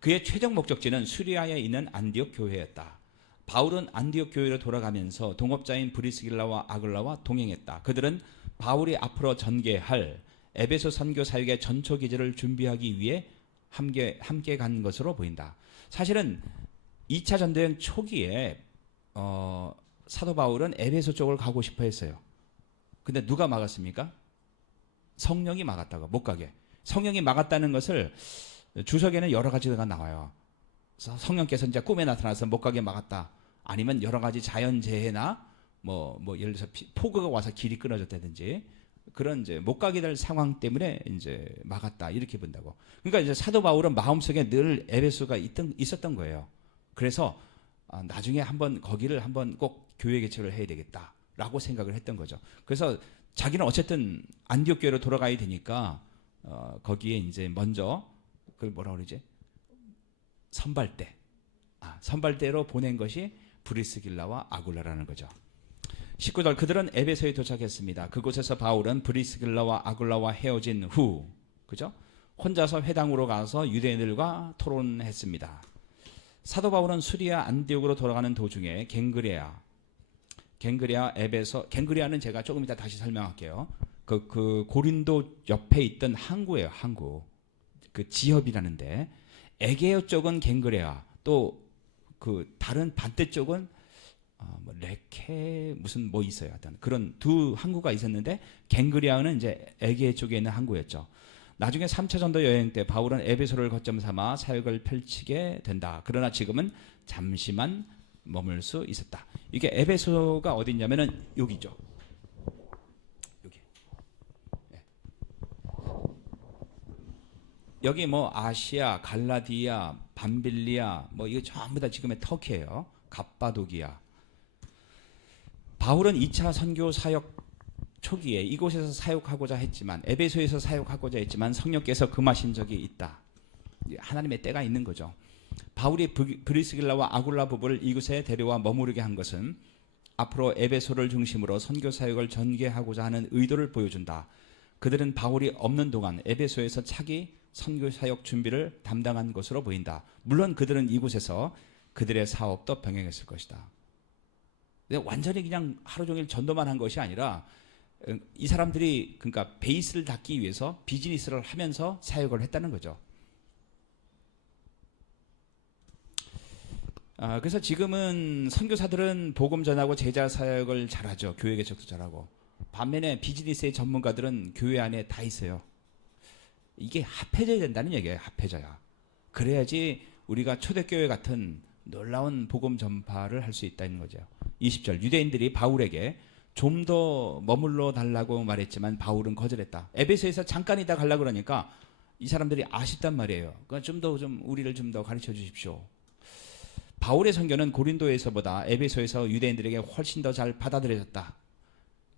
그의 최종 목적지는 수리아에 있는 안디옥 교회였다. 바울은 안디옥 교회로 돌아가면서 동업자인 브리스길라와 아글라와 동행했다. 그들은 바울이 앞으로 전개할 에베소 선교 사역의 전초 기제를 준비하기 위해 함께 간 것으로 보인다. 사실은 2차 전도여행 초기에 사도 바울은 에베소 쪽을 가고 싶어 했어요. 근데 누가 막았습니까? 성령이 막았다고, 못 가게. 성령이 막았다는 것을 주석에는 여러 가지가 나와요. 성령께서 이제 꿈에 나타나서 못 가게 막았다. 아니면 여러 가지 자연재해나 뭐 예를 들어서 폭우가 와서 길이 끊어졌다든지 그런 이제 못 가게 될 상황 때문에 이제 막았다, 이렇게 본다고. 그러니까 이제 사도 바울은 마음속에 늘 에베소가 있었던 거예요. 그래서 나중에 거기를 한번 꼭 교회 개척을 해야 되겠다라고 생각을 했던 거죠. 그래서 자기는 어쨌든 안디옥 교회로 돌아가야 되니까 거기에 이제 먼저 그걸 뭐라 그러지? 선발대로 보낸 것이 브리스길라와 아굴라라는 거죠. 19절 그들은 에베소에 도착했습니다. 그곳에서 바울은 브리스길라와 아굴라와 헤어진 후, 그죠? 혼자서 회당으로 가서 유대인들과 토론했습니다. 사도 바울은 수리아 안디옥으로 돌아가는 도중에 갱그레아, 에베소, 갱그레아는 제가 조금 이따 다시 설명할게요. 그 고린도 옆에 있던 항구예요, 항구. 그 지역이라는데 에게어 쪽은 갱그레아, 또 그 다른 반대쪽은 뭐 레케 무슨 뭐 있어요. 하여튼 그런 두 항구가 있었는데 갱그리아는 이제 에게 쪽에 있는 항구였죠. 나중에 3차 전도 여행 때 바울은 에베소를 거점 삼아 사역을 펼치게 된다. 그러나 지금은 잠시만 머물 수 있었다. 이게 에베소가 어디 있냐면은 여기죠. 여기. 네. 여기 뭐 아시아, 갈라디아, 밤빌리아 뭐 이거 전부 다 지금의 터키예요. 갑바도기아. 바울은 2차 선교 사역 초기에 이곳에서 사역하고자 했지만 에베소에서 사역하고자 했지만 성령께서 금하신 적이 있다. 하나님의 때가 있는 거죠. 바울이 브리스길라와 아굴라 부부를 이곳에 데려와 머무르게 한 것은 앞으로 에베소를 중심으로 선교 사역을 전개하고자 하는 의도를 보여준다. 그들은 바울이 없는 동안 에베소에서 차기 선교 사역 준비를 담당한 것으로 보인다. 물론 그들은 이곳에서 그들의 사업도 병행했을 것이다. 완전히 그냥 하루 종일 전도만 한 것이 아니라 이 사람들이 그러니까 베이스를 닦기 위해서 비즈니스를 하면서 사역을 했다는 거죠. 그래서 지금은 선교사들은 복음 전하고 제자 사역을 잘하죠. 교회 개척도 잘하고. 반면에 비즈니스의 전문가들은 교회 안에 다 있어요. 이게 합해져야 된다는 얘기예요. 합해져야. 그래야지 우리가 초대교회 같은 놀라운 복음 전파를 할 수 있다는 거죠. 20절 유대인들이 바울에게 좀 더 머물러 달라고 말했지만 바울은 거절했다. 에베소에서 잠깐이다 가려고 그러니까 이 사람들이 아쉽단 말이에요. 그러니까 우리를 좀 더 가르쳐 주십시오. 바울의 선교는 고린도에서보다 에베소에서 유대인들에게 훨씬 더 잘 받아들여졌다.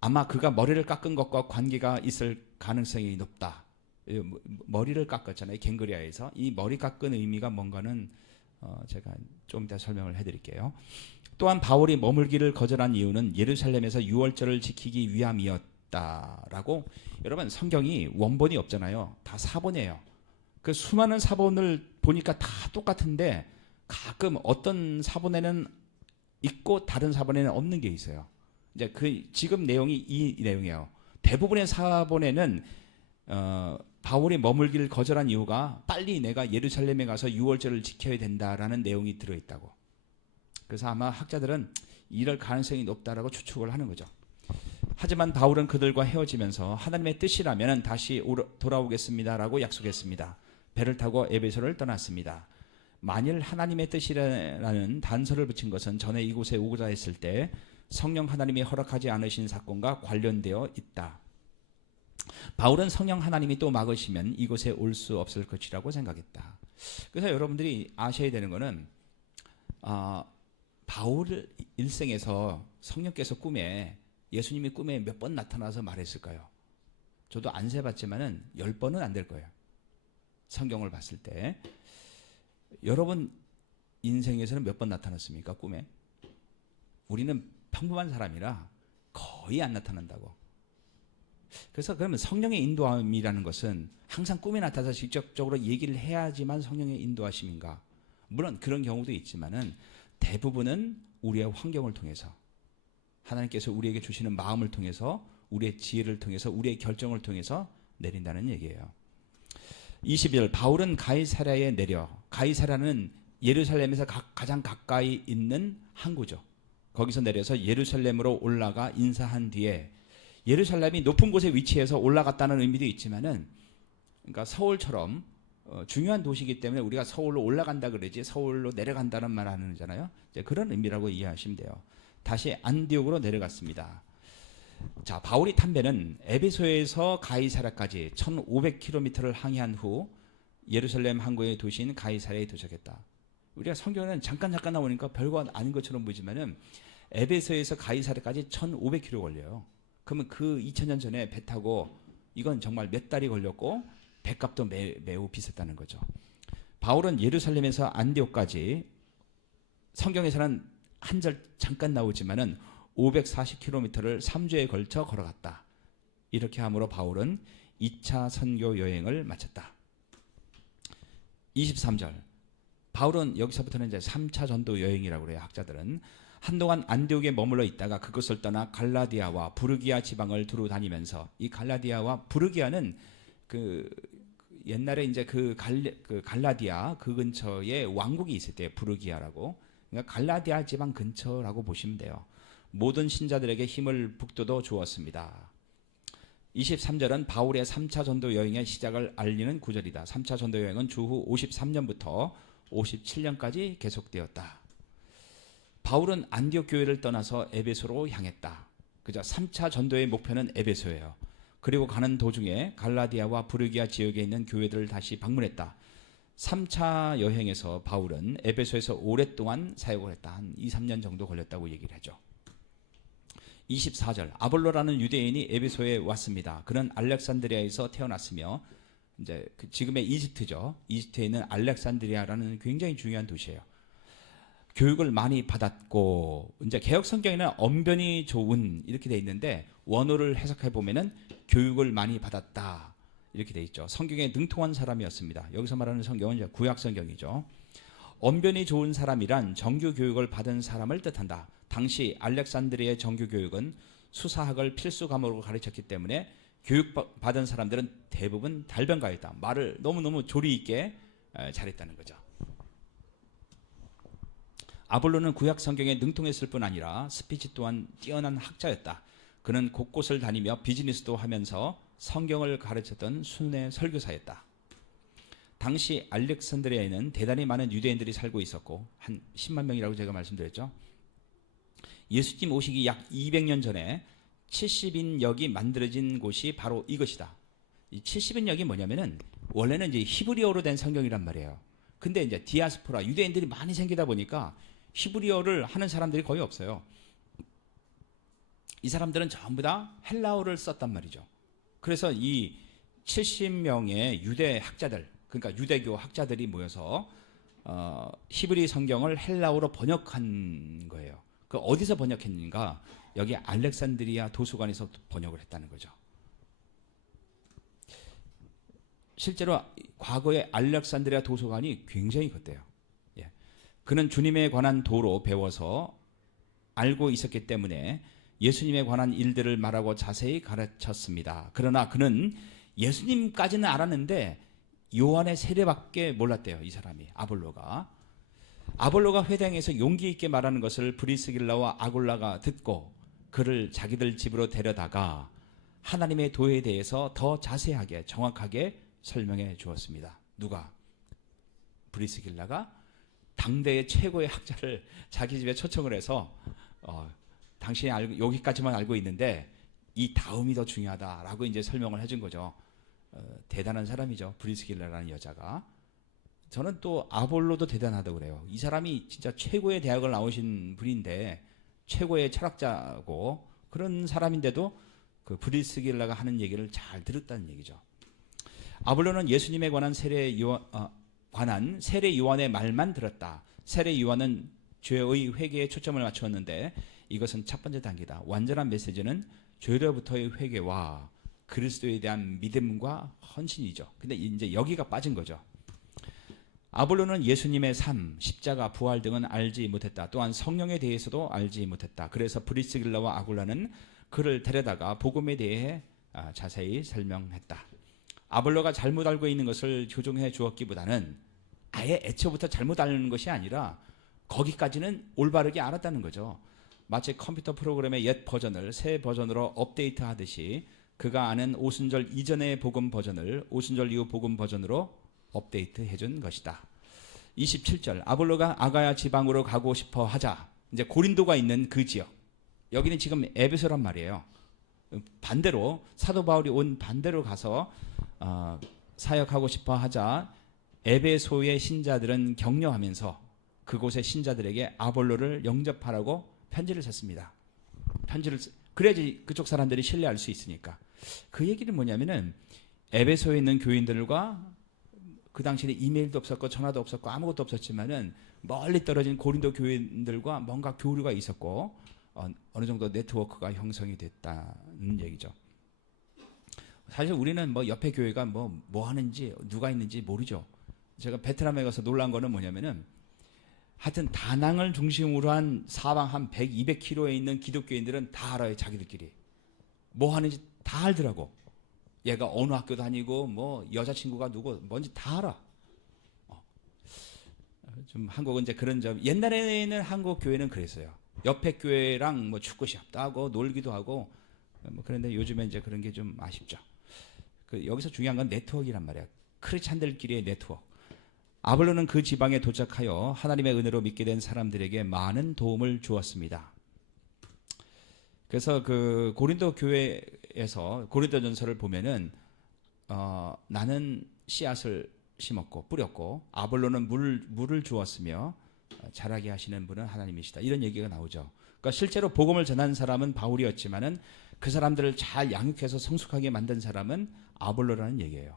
아마 그가 머리를 깎은 것과 관계가 있을 가능성이 높다. 머리를 깎았잖아요. 갱그리아에서. 이 머리 깎은 의미가 뭔가는 제가 좀 이따 설명을 해드릴게요. 또한 바울이 머물기를 거절한 이유는 예루살렘에서 유월절을 지키기 위함이었다라고. 여러분 성경이 원본이 없잖아요. 다 사본이에요. 그 수많은 사본을 보니까 다 똑같은데 가끔 어떤 사본에는 있고 다른 사본에는 없는 게 있어요. 이제 지금 내용이 이 내용이에요. 대부분의 사본에는 바울이 머물기를 거절한 이유가 빨리 내가 예루살렘에 가서 유월절을 지켜야 된다라는 내용이 들어있다고. 그래서 아마 학자들은 이럴 가능성이 높다라고 추측을 하는 거죠. 하지만 바울은 그들과 헤어지면서 하나님의 뜻이라면 다시 돌아오겠습니다라고 약속했습니다. 배를 타고 에베소를 떠났습니다. 만일 하나님의 뜻이라는 단서를 붙인 것은 전에 이곳에 오고자 했을 때 성령 하나님이 허락하지 않으신 사건과 관련되어 있다. 바울은 성령 하나님이 또 막으시면 이곳에 올 수 없을 것이라고 생각했다. 그래서 여러분들이 아셔야 되는 것은 바울 일생에서 성령께서 예수님이 꿈에 몇 번 나타나서 말했을까요? 저도 안 세봤지만은 10번은 안 될 거예요. 성경을 봤을 때. 여러분 인생에서는 몇 번 나타났습니까? 꿈에? 우리는 평범한 사람이라 거의 안 나타난다고. 그래서 그러면 성령의 인도함이라는 것은 항상 꿈에 나타나서 직접적으로 얘기를 해야지만 성령의 인도하심인가? 물론 그런 경우도 있지만은 대부분은 우리의 환경을 통해서 하나님께서 우리에게 주시는 마음을 통해서 우리의 지혜를 통해서 우리의 결정을 통해서 내린다는 얘기예요. 20일 바울은 가이사랴에 내려 가이사랴는 예루살렘에서 가장 가까이 있는 항구죠. 거기서 내려서 예루살렘으로 올라가 인사한 뒤에 예루살렘이 높은 곳에 위치해서 올라갔다는 의미도 있지만은 그러니까 서울처럼 중요한 도시이기 때문에 우리가 서울로 올라간다 그러지 서울로 내려간다는 말 하는 거잖아요. 그런 의미라고 이해하시면 돼요. 다시 안디옥으로 내려갔습니다. 자, 바울이 탄 배는 에베소에서 가이사랴까지 1500km를 항해한 후 예루살렘 항구의 도시인 가이사랴에 도착했다. 우리가 성경은 잠깐 나오니까 별거 아닌 것처럼 보이지만은 에베소에서 가이사랴까지 1500km 걸려요. 그러면 그 2000년 전에 배 타고 이건 정말 몇 달이 걸렸고 배값도 매우 비쌌다는 거죠. 바울은 예루살렘에서 안디옥까지 성경에서는 한 절 잠깐 나오지만은 540km를 3주에 걸쳐 걸어갔다. 이렇게 함으로 바울은 2차 선교 여행을 마쳤다. 23절. 바울은 여기서부터는 이제 3차 전도 여행이라고 그래요. 학자들은. 한동안 안디옥에 머물러 있다가 그것을 떠나 갈라디아와 부르기아 지방을 두루 다니면서 이 갈라디아와 부르기아는 그 옛날에 이제 그 갈라디아 그 근처에 왕국이 있을 때요. 부르기아라고. 그러니까 갈라디아 지방 근처라고 보시면 돼요. 모든 신자들에게 힘을 북돋워 주었습니다. 23절은 바울의 3차 전도 여행의 시작을 알리는 구절이다. 3차 전도 여행은 주후 53년부터 57년까지 계속되었다. 바울은 안디옥 교회를 떠나서 에베소로 향했다. 그죠? 3차 전도의 목표는 에베소예요. 그리고 가는 도중에 갈라디아와 부르기아 지역에 있는 교회들을 다시 방문했다. 3차 여행에서 바울은 에베소에서 오랫동안 사역을 했다. 한 2, 3년 정도 걸렸다고 얘기를 하죠. 24절, 아볼로라는 유대인이 에베소에 왔습니다. 그는 알렉산드리아에서 태어났으며 이제 지금의 이집트죠. 이집트에 있는 알렉산드리아라는 굉장히 중요한 도시예요. 교육을 많이 받았고, 이제 개혁 성경에는 언변이 좋은 이렇게 돼 있는데 원어를 해석해 보면은 교육을 많이 받았다 이렇게 돼 있죠. 성경에 능통한 사람이었습니다. 여기서 말하는 성경은 이제 구약 성경이죠. 언변이 좋은 사람이란 정규 교육을 받은 사람을 뜻한다. 당시 알렉산드리아의 정규 교육은 수사학을 필수 과목으로 가르쳤기 때문에 교육받은 사람들은 대부분 달변가였다. 말을 너무너무 조리 있게 잘했다는 거죠. 아볼로는 구약 성경에 능통했을 뿐 아니라 스피치 또한 뛰어난 학자였다. 그는 곳곳을 다니며 비즈니스도 하면서 성경을 가르쳤던 순회 설교사였다. 당시 알렉산드리아에는 대단히 많은 유대인들이 살고 있었고 한 10만 명이라고 제가 말씀드렸죠. 예수님 오시기 약 200년 전에 70인역이 만들어진 곳이 바로 이것이다. 이 70인역이 뭐냐면은 원래는 이제 히브리어로 된 성경이란 말이에요. 근데 이제 디아스포라 유대인들이 많이 생기다 보니까 히브리어를 하는 사람들이 거의 없어요. 이 사람들은 전부 다 헬라어를 썼단 말이죠. 그래서 이 70명의 유대 학자들, 그러니까 유대교 학자들이 모여서 히브리 성경을 헬라어로 번역한 거예요. 그 어디서 번역했는가? 여기 알렉산드리아 도서관에서 번역을 했다는 거죠. 실제로 과거에 알렉산드리아 도서관이 굉장히 컸대요. 예. 그는 주님에 관한 도로 배워서 알고 있었기 때문에 예수님에 관한 일들을 말하고 자세히 가르쳤습니다. 그러나 그는 예수님까지는 알았는데 요한의 세례밖에 몰랐대요. 이 사람이 아볼로가. 아볼로가 회당에서 용기 있게 말하는 것을 브리스길라와 아굴라가 듣고 그를 자기들 집으로 데려다가 하나님의 도에 대해서 더 자세하게 정확하게 설명해 주었습니다. 누가? 브리스길라가 당대의 최고의 학자를 자기 집에 초청을 해서 당신이 여기까지만 알고 있는데 이 다음이 더 중요하다라고 이제 설명을 해준 거죠. 대단한 사람이죠. 브리스길라라는 여자가. 저는 또 아볼로도 대단하다고 그래요. 이 사람이 진짜 최고의 대학을 나오신 분인데 최고의 철학자고 그런 사람인데도 그 브리스길라가 하는 얘기를 잘 들었다는 얘기죠. 아볼로는 예수님에 관한 세례 요한의 말만 들었다. 세례 요한은 죄의 회개에 초점을 맞추었는데 이것은 첫 번째 단계다. 완전한 메시지는 죄로부터의 회개와 그리스도에 대한 믿음과 헌신이죠. 근데 이제 여기가 빠진 거죠. 아볼로는 예수님의 삶, 십자가, 부활 등은 알지 못했다. 또한 성령에 대해서도 알지 못했다. 그래서 브리스길라와 아굴라는 그를 데려다가 복음에 대해 자세히 설명했다. 아볼로가 잘못 알고 있는 것을 교정해 주었기보다는 아예 애초부터 잘못 알는 것이 아니라 거기까지는 올바르게 알았다는 거죠. 마치 컴퓨터 프로그램의 옛 버전을 새 버전으로 업데이트하듯이 그가 아는 오순절 이전의 복음 버전을 오순절 이후 복음 버전으로 업데이트 해준 것이다. 27절 아볼로가 아가야 지방으로 가고 싶어 하자. 이제 고린도가 있는 그 지역. 여기는 지금 에베소란 말이에요. 반대로 사도 바울이 온 반대로 가서 사역하고 싶어 하자 에베소의 신자들은 격려하면서 그곳의 신자들에게 아볼로를 영접하라고 편지를 썼습니다. 그래야지 그쪽 사람들이 신뢰할 수 있으니까. 그 얘기는 뭐냐면은 에베소에 있는 교인들과 그 당시에 이메일도 없었고 전화도 없었고 아무것도 없었지만은 멀리 떨어진 고린도 교인들과 뭔가 교류가 있었고 어느 정도 네트워크가 형성이 됐다는 얘기죠. 사실 우리는 뭐 옆에 교회가 뭐 하는지 누가 있는지 모르죠. 제가 베트남에 가서 놀란 거는 뭐냐면은 하여튼 다낭을 중심으로 한 사방 한 100, 200km에 있는 기독교인들은 다 알아요. 자기들끼리. 뭐 하는지 다 알더라고. 얘가 어느 학교 다니고 뭐 여자친구가 누구 뭔지 다 알아. 좀 한국은 이제 그런 점. 옛날에는 한국 교회는 그랬어요. 옆에 교회랑 뭐 축구 시합도 하고 놀기도 하고 뭐 그런데 요즘에 이제 그런 게 좀 아쉽죠. 여기서 중요한 건 네트워크란 말이야. 크리스찬들끼리의 네트워크. 아볼로는 그 지방에 도착하여 하나님의 은혜로 믿게 된 사람들에게 많은 도움을 주었습니다. 그래서 그 고린도 교회에 교회에서 고린도전서를 보면은 나는 씨앗을 심었고 뿌렸고 아볼로는 물을 주었으며 자라게 하시는 분은 하나님이시다. 이런 얘기가 나오죠. 그러니까 실제로 복음을 전한 사람은 바울이었지만은 그 사람들을 잘 양육해서 성숙하게 만든 사람은 아볼로라는 얘기예요.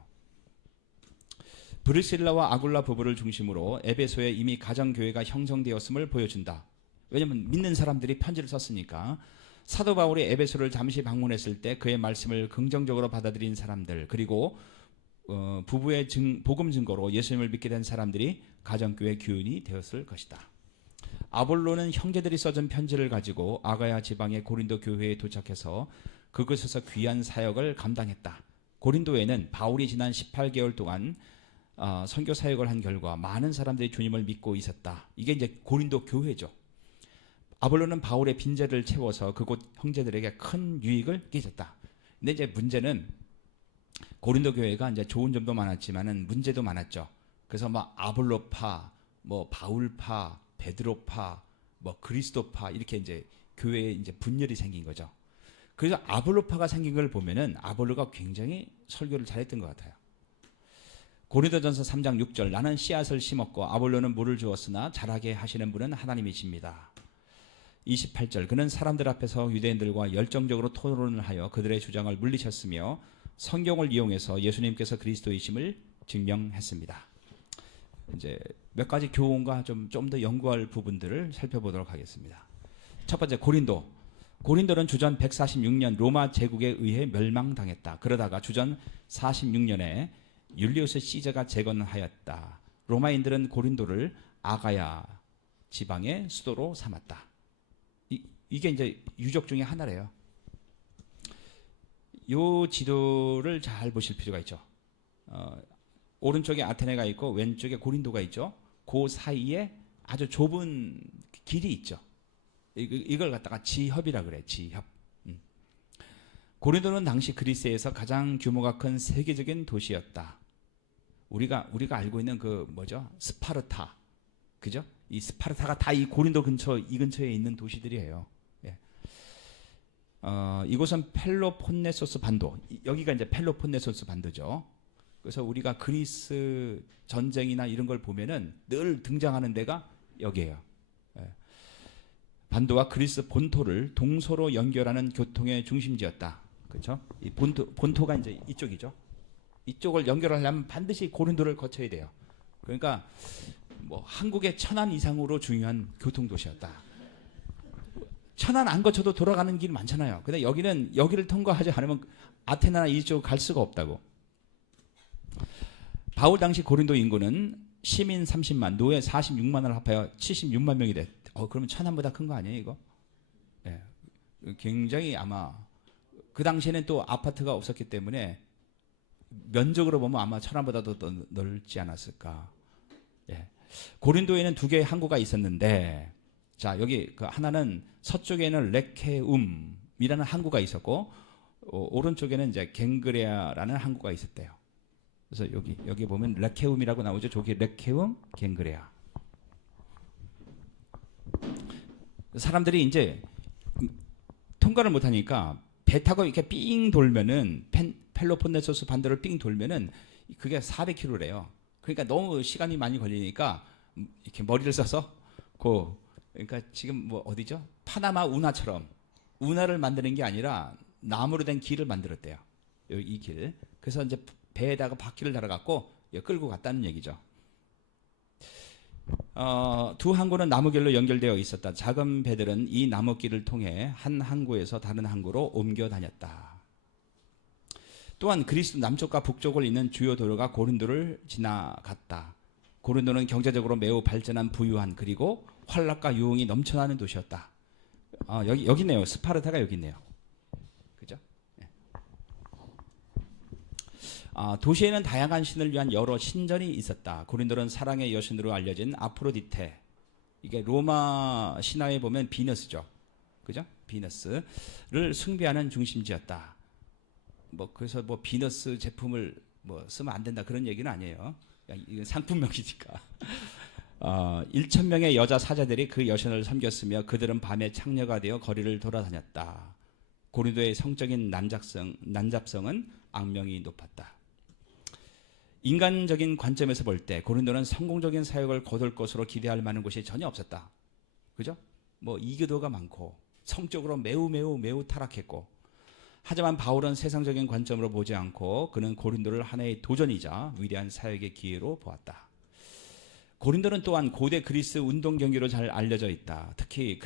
브리실라와 아굴라 부부를 중심으로 에베소에 이미 가정교회가 형성되었음을 보여준다. 왜냐하면 믿는 사람들이 편지를 썼으니까. 사도 바울이 에베소를 잠시 방문했을 때 그의 말씀을 긍정적으로 받아들인 사람들, 그리고 부부의 복음 증거로 예수님을 믿게 된 사람들이 가정교회 교인이 되었을 것이다. 아볼로는 형제들이 써준 편지를 가지고 아가야 지방의 고린도 교회에 도착해서 그곳에서 귀한 사역을 감당했다. 고린도에는 바울이 지난 18개월 동안 선교 사역을 한 결과 많은 사람들이 주님을 믿고 있었다. 이게 이제 고린도 교회죠. 아볼로는 바울의 빈자리를 채워서 그곳 형제들에게 큰 유익을 끼쳤다. 근데 이제 문제는 고린도 교회가 이제 좋은 점도 많았지만은 문제도 많았죠. 그래서 막 아볼로파, 뭐 바울파, 베드로파, 뭐 그리스도파 이렇게 이제 교회에 이제 분열이 생긴 거죠. 그래서 아볼로파가 생긴 걸 보면은 아볼로가 굉장히 설교를 잘했던 것 같아요. 고린도전서 3장 6절 나는 씨앗을 심었고 아볼로는 물을 주었으나 자라게 하시는 분은 하나님이십니다. 28절 그는 사람들 앞에서 유대인들과 열정적으로 토론을 하여 그들의 주장을 물리쳤으며 성경을 이용해서 예수님께서 그리스도이심을 증명했습니다. 이제 몇 가지 교훈과 좀 더 연구할 부분들을 살펴보도록 하겠습니다. 첫 번째 고린도는 주전 146년 로마 제국에 의해 멸망당했다. 그러다가 주전 46년에 율리우스 시저가 재건하였다. 로마인들은 고린도를 아가야 지방의 수도로 삼았다. 이게 이제 유적 중에 하나래요. 이 지도를 잘 보실 필요가 있죠. 오른쪽에 아테네가 있고 왼쪽에 고린도가 있죠. 그 사이에 아주 좁은 길이 있죠. 이걸 갖다가 지협이라 그래. 지협. 고린도는 당시 그리스에서 가장 규모가 큰 세계적인 도시였다. 우리가 알고 있는 그 뭐죠? 스파르타. 그죠? 이 스파르타가 다 이 고린도 이 근처에 있는 도시들이에요. 예. 이곳은 펠로폰네소스 반도. 여기가 이제 펠로폰네소스 반도죠. 그래서 우리가 그리스 전쟁이나 이런 걸 보면은 늘 등장하는 데가 여기예요. 예. 반도와 그리스 본토를 동서로 연결하는 교통의 중심지였다. 그렇죠? 이 본토가 이제 이쪽이죠. 이쪽을 연결하려면 반드시 고린도를 거쳐야 돼요. 그러니까 뭐 한국의 천안 이상으로 중요한 교통도시였다. 천안 안 거쳐도 돌아가는 길 많잖아요. 근데 여기를 통과하지 않으면 아테나나 이쪽 갈 수가 없다고. 바울 당시 고린도 인구는 시민 30만, 노예 46만을 합하여 76만 명이 돼. 그러면 천안보다 큰 거 아니에요, 이거? 예. 굉장히 아마 그 당시에는 또 아파트가 없었기 때문에 면적으로 보면 아마 천안보다도 더 넓지 않았을까. 예. 고린도에는 두 개의 항구가 있었는데, 자 여기 그 하나는 서쪽에는 레케움이라는 항구가 있었고 오른쪽에는 이제 갱그레아라는 항구가 있었대요. 그래서 여기 보면 레케움이라고 나오죠. 저기 레케움, 갱그레아. 사람들이 이제 통과를 못하니까 배 타고 이렇게 삥 돌면은 펠로폰네소스 반도를 삥 돌면은 그게 400km래요. 그러니까 너무 시간이 많이 걸리니까 이렇게 머리를 써서 그러니까 지금 뭐 어디죠? 파나마 운하처럼 운하를 만드는 게 아니라 나무로 된 길을 만들었대요. 이 길. 그래서 이제 배에다가 바퀴를 달아갖고 끌고 갔다는 얘기죠. 두 항구는 나무길로 연결되어 있었다. 작은 배들은 이 나무길을 통해 한 항구에서 다른 항구로 옮겨 다녔다. 또한 그리스 남쪽과 북쪽을 잇는 주요 도로가 고린도를 지나갔다. 고린도는 경제적으로 매우 발전한 부유한 그리고 활락과 유흥이 넘쳐나는 도시였다. 여기 있네요. 스파르타가 여기 있네요. 그죠? 네. 도시에는 다양한 신을 위한 여러 신전이 있었다. 고린도는 사랑의 여신으로 알려진 아프로디테. 이게 로마 신화에 보면 비너스죠. 그죠? 비너스를 숭배하는 중심지였다. 그래서 비너스 제품을 쓰면 안 된다 그런 얘기는 아니에요. 이건 상품명이니까. 1,000명의 여자 사자들이 그 여신을 섬겼으며 그들은 밤에 창녀가 되어 거리를 돌아다녔다. 고린도의 성적인 난잡성은 악명이 높았다. 인간적인 관점에서 볼 때 고린도는 성공적인 사역을 거둘 것으로 기대할 만한 곳이 전혀 없었다. 그죠? 뭐 이교도가 많고 성적으로 매우 타락했고, 하지만 바울은 세상적인 관점으로 보지 않고 그는 고린도를 하나의 도전이자 위대한 사역의 기회로 보았다. 고린도는 또한 고대 그리스 운동 경기로 잘 알려져 있다. 특히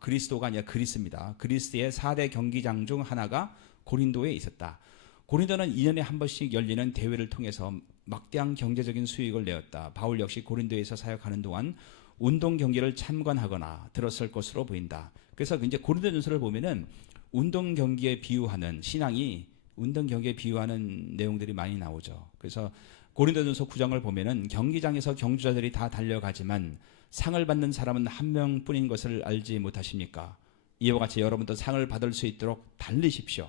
그리스도가 아니라 그리스입니다. 그리스의 4대 경기장 중 하나가 고린도에 있었다. 고린도는 2년에 한 번씩 열리는 대회를 통해서 막대한 경제적인 수익을 내었다. 바울 역시 고린도에서 사역하는 동안 운동 경기를 참관하거나 들었을 것으로 보인다. 그래서 이제 고린도전서를 보면은 운동 경기에 비유하는 신앙이 운동 경기에 비유하는 내용들이 많이 나오죠. 그래서 고린도전서 9장을 보면은 경기장에서 경주자들이 다 달려가지만 상을 받는 사람은 한 명뿐인 것을 알지 못하십니까? 이와 같이 여러분도 상을 받을 수 있도록 달리십시오.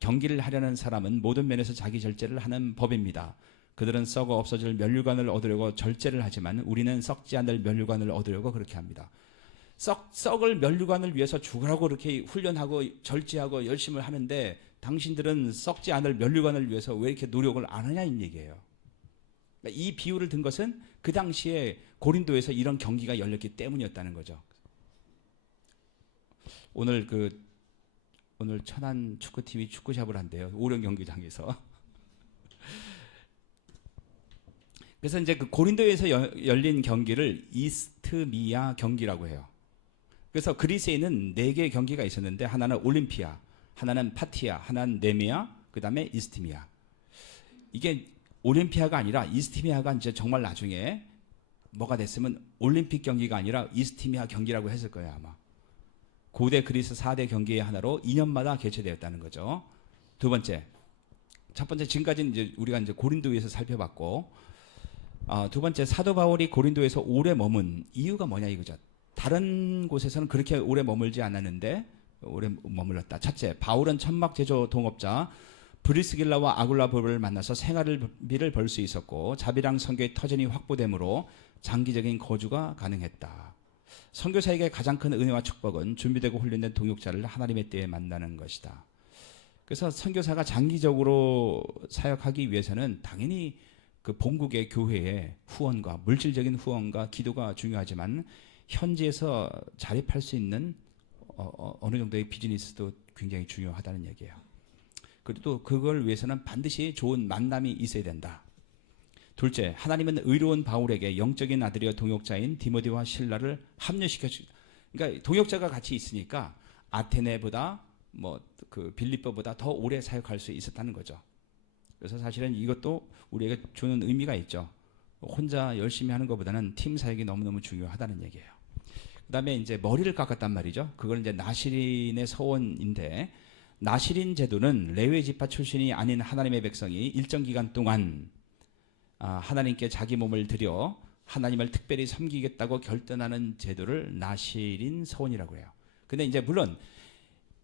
경기를 하려는 사람은 모든 면에서 자기 절제를 하는 법입니다. 그들은 썩어 없어질 면류관을 얻으려고 절제를 하지만 우리는 썩지 않을 면류관을 얻으려고 그렇게 합니다. 썩을 면류관을 위해서 죽으라고 이렇게 훈련하고 절제하고 열심을 하는데 당신들은 썩지 않을 면류관을 위해서 왜 이렇게 노력을 안 하냐 이 얘기예요. 이 비유를 든 것은 그 당시에 고린도에서 이런 경기가 열렸기 때문이었다는 거죠. 오늘 천안 축구팀이 축구샵을 한대요. 오령 경기장에서. 그래서 이제 그 고린도에서 열린 경기를 이스트미아 경기라고 해요. 그래서 그리스에는 4개의 경기가 있었는데 하나는 올림피아, 하나는 파티아, 하나는 네메아, 그 다음에 이스티미아. 이게 올림피아가 아니라 이스티미아가 이제 정말 나중에 뭐가 됐으면 올림픽 경기가 아니라 이스티미아 경기라고 했을 거예요 아마. 고대 그리스 4대 경기의 하나로 2년마다 개최되었다는 거죠. 두 번째, 첫 번째 지금까지는 이제 우리가 이제 고린도에서 살펴봤고, 두 번째 사도 바울이 고린도에서 오래 머문 이유가 뭐냐 이거죠. 다른 곳에서는 그렇게 오래 머물지 않았는데 오래 머물렀다. 첫째, 바울은 천막 제조 동업자 브리스길라와 아굴라보를 만나서 생활비를 벌 수 있었고 자비랑 선교의 터전이 확보되므로 장기적인 거주가 가능했다. 선교사에게 가장 큰 은혜와 축복은 준비되고 훈련된 동역자를 하나님의 때에 만나는 것이다. 그래서 선교사가 장기적으로 사역하기 위해서는 당연히 그 본국의 교회의 후원과 물질적인 후원과 기도가 중요하지만 현지에서 자립할 수 있는 어느 정도의 비즈니스도 굉장히 중요하다는 얘기예요. 그리고 또 그걸 위해서는 반드시 좋은 만남이 있어야 된다. 둘째, 하나님은 의로운 바울에게 영적인 아들이여 동역자인 디모데와 실라를 합류시켜 그러니까 동역자가 같이 있으니까 아테네보다 그 빌립보보다 더 오래 사역할 수 있었다는 거죠. 그래서 사실은 이것도 우리에게 주는 의미가 있죠. 혼자 열심히 하는 것보다는 팀 사역이 너무너무 중요하다는 얘기예요. 그다음에 이제 머리를 깎았단 말이죠. 그걸 이제 나시린의 서원인데, 나시린 제도는 레위 지파 출신이 아닌 하나님의 백성이 일정 기간 동안 하나님께 자기 몸을 드려 하나님을 특별히 섬기겠다고 결단하는 제도를 나시린 서원이라고 해요. 근데 이제 물론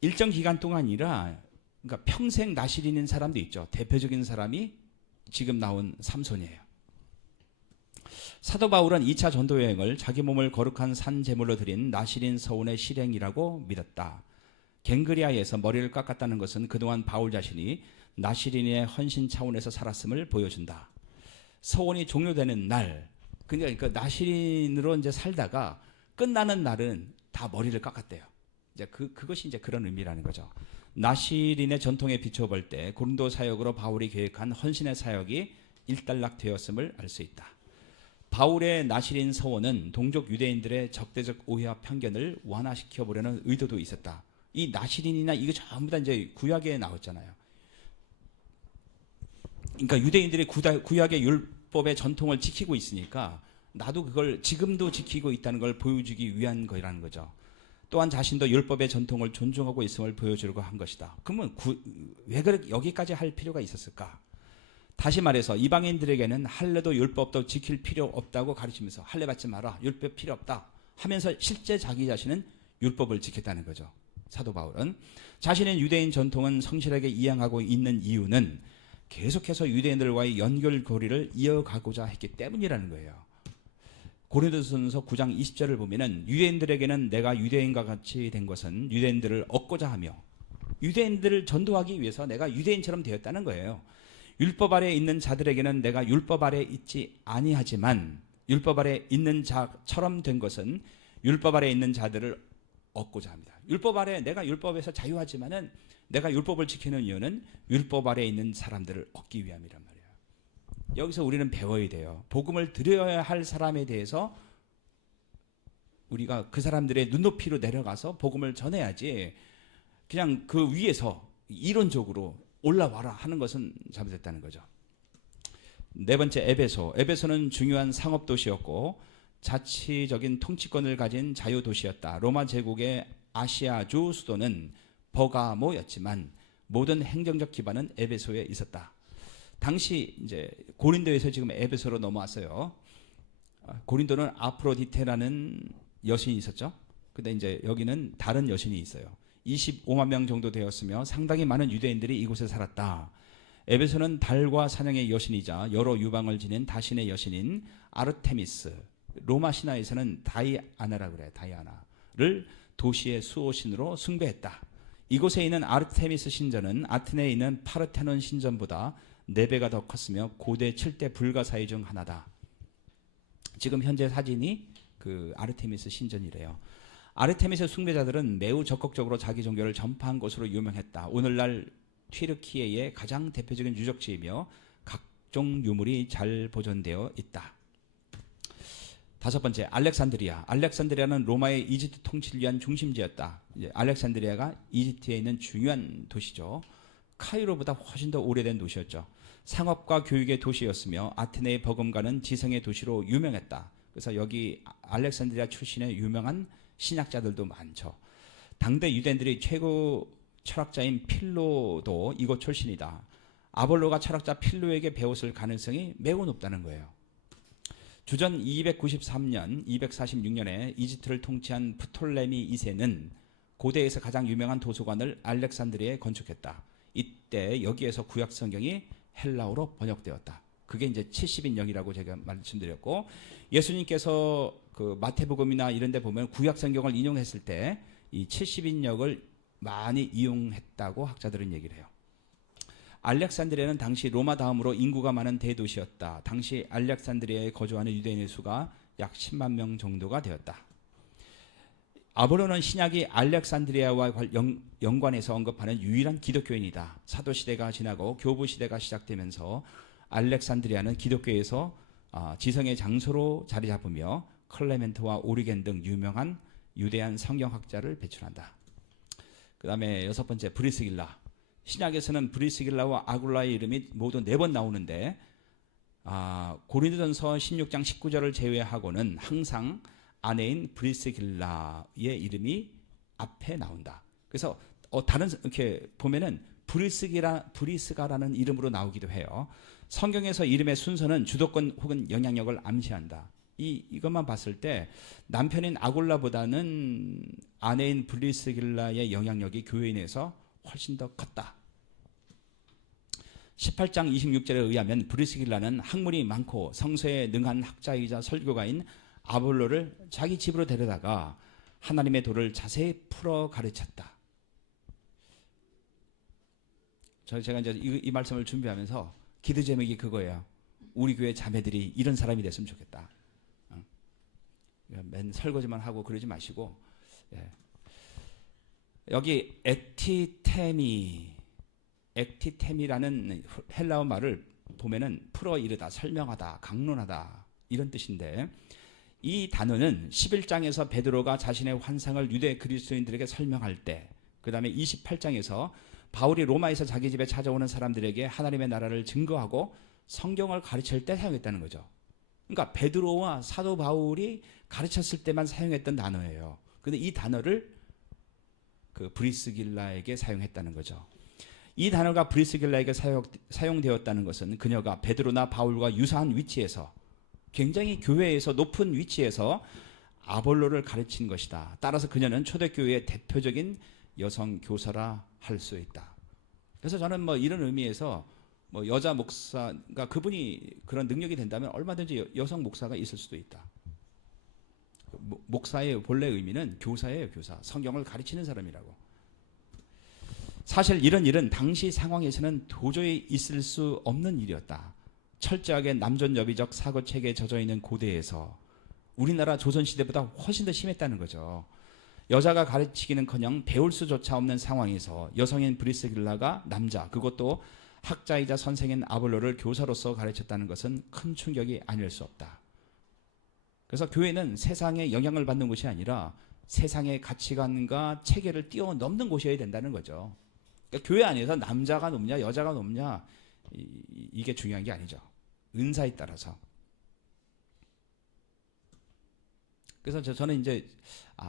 일정 기간 동안이라 그러니까 평생 나시린인 사람도 있죠. 대표적인 사람이 지금 나온 삼손이에요. 사도 바울은 2차 전도 여행을 자기 몸을 거룩한 산 제물로 드린 나시린 서원의 실행이라고 믿었다. 갱그리아에서 머리를 깎았다는 것은 그동안 바울 자신이 나시린의 헌신 차원에서 살았음을 보여준다. 서원이 종료되는 날, 그러니까 나시린으로 이제 살다가 끝나는 날은 다 머리를 깎았대요. 이제 그것이 이제 그런 의미라는 거죠. 나시린의 전통에 비춰볼 때 고린도 사역으로 바울이 계획한 헌신의 사역이 일단락되었음을 알 수 있다. 바울의 나시린 서원은 동족 유대인들의 적대적 오해와 편견을 완화시켜 보려는 의도도 있었다. 이 나시린이나 이거 전부 다 이제 구약에 나왔잖아요. 그러니까 유대인들이 구약의 율법의 전통을 지키고 있으니까 나도 그걸 지금도 지키고 있다는 걸 보여주기 위한 거라는 거죠. 또한 자신도 율법의 전통을 존중하고 있음을 보여주려고 한 것이다. 그러면 왜 여기까지 할 필요가 있었을까? 다시 말해서 이방인들에게는 할례도 율법도 지킬 필요 없다고 가르치면서 할례 받지 마라, 율법 필요 없다 하면서 실제 자기 자신은 율법을 지켰다는 거죠. 사도 바울은 자신의 유대인 전통은 성실하게 이행하고 있는 이유는 계속해서 유대인들과의 연결고리를 이어가고자 했기 때문이라는 거예요. 고린도전서 9장 20절을 보면은 유대인들에게는 내가 유대인과 같이 된 것은 유대인들을 얻고자 하며 유대인들을 전도하기 위해서 내가 유대인처럼 되었다는 거예요. 율법 아래에 있는 자들에게는 내가 율법 아래에 있지 아니하지만 율법 아래에 있는 자처럼 된 것은 율법 아래에 있는 자들을 얻고자 합니다. 율법 아래 내가 율법에서 자유하지만은 내가 율법을 지키는 이유는 율법 아래에 있는 사람들을 얻기 위함이란 말이에요. 여기서 우리는 배워야 돼요. 복음을 드려야 할 사람에 대해서 우리가 그 사람들의 눈높이로 내려가서 복음을 전해야지 그냥 그 위에서 이론적으로 올라와라 하는 것은 잘못됐다는 거죠. 네 번째, 에베소. 에베소는 중요한 상업도시였고 자치적인 통치권을 가진 자유도시였다. 로마 제국의 아시아주 수도는 버가모였지만 모든 행정적 기반은 에베소에 있었다. 당시 이제 고린도에서 지금 에베소로 넘어왔어요. 고린도는 아프로디테라는 여신이 있었죠. 근데 이제 여기는 다른 여신이 있어요. 25만 명 정도 되었으며 상당히 많은 유대인들이 이곳에 살았다. 에베소는 달과 사냥의 여신이자 여러 유방을 지닌 다신의 여신인 아르테미스, 로마 신화에서는 다이아나라고 그래요. 다이아나를 도시의 수호신으로 숭배했다. 이곳에 있는 아르테미스 신전은 아테네에 있는 파르테논 신전보다 4배가 더 컸으며 고대 7대 불가사의 중 하나다. 지금 현재 사진이 그 아르테미스 신전이래요. 아르테미스 숭배자들은 매우 적극적으로 자기 종교를 전파한 것으로 유명했다. 오늘날 튀르키예의 가장 대표적인 유적지이며 각종 유물이 잘 보존되어 있다. 다섯 번째, 알렉산드리아. 알렉산드리아는 로마의 이집트 통치를 위한 중심지였다. 이제 알렉산드리아가 이집트에 있는 중요한 도시죠. 카이로보다 훨씬 더 오래된 도시였죠. 상업과 교육의 도시였으며 아테네의 버금가는 지성의 도시로 유명했다. 그래서 여기 알렉산드리아 출신의 유명한 신학자들도 많죠. 당대 유대인들이 최고 철학자인 필로도 이곳 출신이다. 아볼로가 철학자 필로에게 배웠을 가능성이 매우 높다는 거예요. 주전 293년, 246년에 이집트를 통치한 프톨레미 2세는 고대에서 가장 유명한 도서관을 알렉산드리아에 건축했다. 이때 여기에서 구약 성경이 헬라어로 번역되었다. 그게 이제 70인역이라고 제가 말씀드렸고, 예수님께서 그 마태복음이나 이런 데 보면 구약 성경을 인용했을 때 이 70인역을 많이 이용했다고 학자들은 얘기를 해요. 알렉산드리아는 당시 로마 다음으로 인구가 많은 대도시였다. 당시 알렉산드리아에 거주하는 유대인의 수가 약 10만 명 정도가 되었다. 아볼로는 신약이 알렉산드리아와 연관해서 언급하는 유일한 기독교인이다. 사도시대가 지나고 교부시대가 시작되면서 알렉산드리아는 기독교에서 지성의 장소로 자리 잡으며 클레멘트와 오리겐 등 유명한 유대한 성경학자를 배출한다. 그 다음에 여섯 번째, 브리스길라. 신약에서는 브리스길라와 아굴라의 이름이 모두 4번 나오는데 고린도전서 16장 19절을 제외하고는 항상 아내인 브리스길라의 이름이 앞에 나온다. 그래서 다른 이렇게 보면은 브리스가라는 이름으로 나오기도 해요. 성경에서 이름의 순서는 주도권 혹은 영향력을 암시한다. 이것만 봤을 때 남편인 아굴라보다는 아내인 브리스길라의 영향력이 교회 내에서 훨씬 더 컸다. 18장 26절에 의하면 브리스길라는 학문이 많고 성서에 능한 학자이자 설교가인 아볼로를 자기 집으로 데려다가 하나님의 도를 자세히 풀어 가르쳤다. 제가 이제 이 말씀을 준비하면서 기도 제목이 그거예요. 우리 교회 자매들이 이런 사람이 됐으면 좋겠다. 맨 설거지만 하고 그러지 마시고, 여기 액티테미라는 헬라어 말을 보면은 풀어 이르다, 설명하다, 강론하다 이런 뜻인데, 이 단어는 11장에서 베드로가 자신의 환상을 유대 그리스도인들에게 설명할 때, 그 다음에 28장에서 바울이 로마에서 자기 집에 찾아오는 사람들에게 하나님의 나라를 증거하고 성경을 가르칠 때 사용했다는 거죠. 그러니까 베드로와 사도 바울이 가르쳤을 때만 사용했던 단어예요. 근데 이 단어를 그 브리스길라에게 사용했다는 거죠. 이 단어가 브리스길라에게 사용되었다는 것은 그녀가 베드로나 바울과 유사한 위치에서, 굉장히 교회에서 높은 위치에서 아볼로를 가르친 것이다. 따라서 그녀는 초대교회의 대표적인 여성 교사라 할 수 있다. 그래서 저는 이런 의미에서 여자 목사가 그분이 그런 능력이 된다면 얼마든지 여성 목사가 있을 수도 있다. 목사의 본래 의미는 교사예요, 교사. 성경을 가르치는 사람이라고. 사실 이런 일은 당시 상황에서는 도저히 있을 수 없는 일이었다. 철저하게 남존여비적 사고체계에 젖어있는 고대에서 우리나라 조선시대보다 훨씬 더 심했다는 거죠. 여자가 가르치기는커녕 배울 수조차 없는 상황에서 여성인 브리스길라가 남자, 그것도 학자이자 선생인 아볼로를 교사로서 가르쳤다는 것은 큰 충격이 아닐 수 없다. 그래서 교회는 세상에 영향을 받는 곳이 아니라 세상의 가치관과 체계를 뛰어넘는 곳이어야 된다는 거죠. 그러니까 교회 안에서 남자가 높냐 여자가 높냐 이게 중요한 게 아니죠. 은사에 따라서. 그래서 저는 이제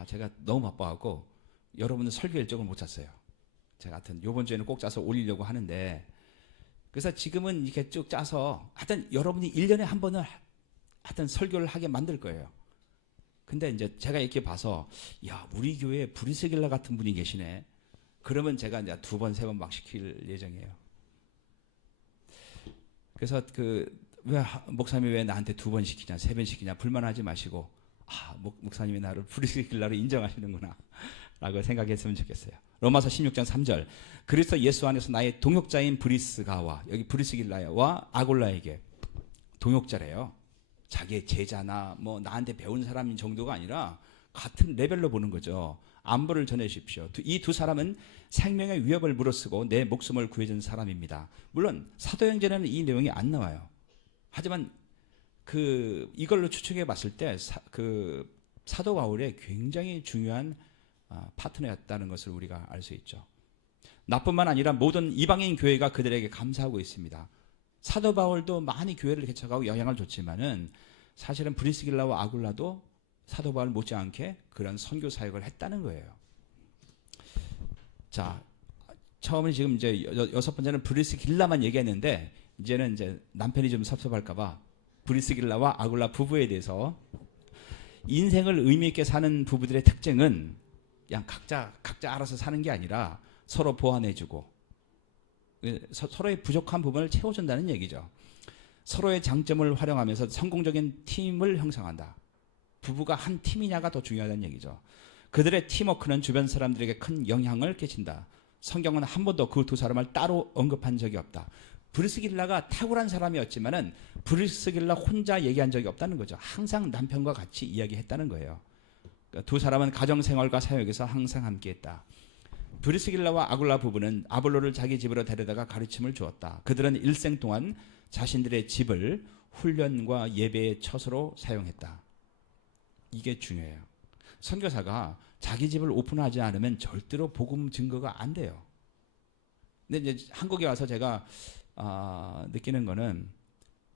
제가 너무 바빠갖고 여러분들 설교 일정을 못 짰어요. 제가 하여튼 요번 주에는 꼭 짜서 올리려고 하는데, 그래서 지금은 이렇게 쭉 짜서 하여튼 여러분이 1년에 한 번은 하여튼 설교를 하게 만들 거예요. 근데 이제 제가 이렇게 봐서 야, 우리 교회에 브리스길라 같은 분이 계시네. 그러면 제가 이제 2번, 3번 막 시킬 예정이에요. 그래서 왜 목사님이 왜 나한테 2번 시키냐, 3번 시키냐 불만하지 마시고 목사님이 나를 브리스길라로 인정하시는구나 라고 생각했으면 좋겠어요. 로마서 16장 3절 그리스도 예수 안에서 나의 동역자인 브리스가와, 여기 브리스길라와 아골라에게, 동역자래요. 자기의 제자나 뭐 나한테 배운 사람인 정도가 아니라 같은 레벨로 보는 거죠. 안부를 전해주십시오. 이 두 사람은 생명의 위협을 무릅쓰고 내 목숨을 구해준 사람입니다. 물론 사도행전에는 이 내용이 안 나와요. 하지만 이걸로 추측해 봤을 때 사도 바울의 굉장히 중요한 파트너였다는 것을 우리가 알 수 있죠. 나뿐만 아니라 모든 이방인 교회가 그들에게 감사하고 있습니다. 사도 바울도 많이 교회를 개척하고 영향을 줬지만은 사실은 브리스길라와 아굴라도 사도 바울 못지않게 그런 선교 사역을 했다는 거예요. 자, 처음에 지금 이제 6번째는 브리스길라만 얘기했는데, 이제는 이제 남편이 좀 섭섭할까봐 브리스길라와 아굴라 부부에 대해서, 인생을 의미 있게 사는 부부들의 특징은 그냥 각자 알아서 사는 게 아니라 서로 보완해주고 서로의 부족한 부분을 채워준다는 얘기죠. 서로의 장점을 활용하면서 성공적인 팀을 형성한다. 부부가 한 팀이냐가 더 중요하다는 얘기죠. 그들의 팀워크는 주변 사람들에게 큰 영향을 끼친다. 성경은 한 번도 그 두 사람을 따로 언급한 적이 없다. 브리스길라가 탁월한 사람이었지만은 브리스길라 혼자 얘기한 적이 없다는 거죠. 항상 남편과 같이 이야기했다는 거예요. 그러니까 두 사람은 가정생활과 사역에서 항상 함께했다. 브리스길라와 아굴라 부부는 아볼로를 자기 집으로 데려다가 가르침을 주었다. 그들은 일생 동안 자신들의 집을 훈련과 예배의 처소로 사용했다. 이게 중요해요. 선교사가 자기 집을 오픈하지 않으면 절대로 복음 증거가 안 돼요. 근데 이제 한국에 와서 제가 느끼는 거는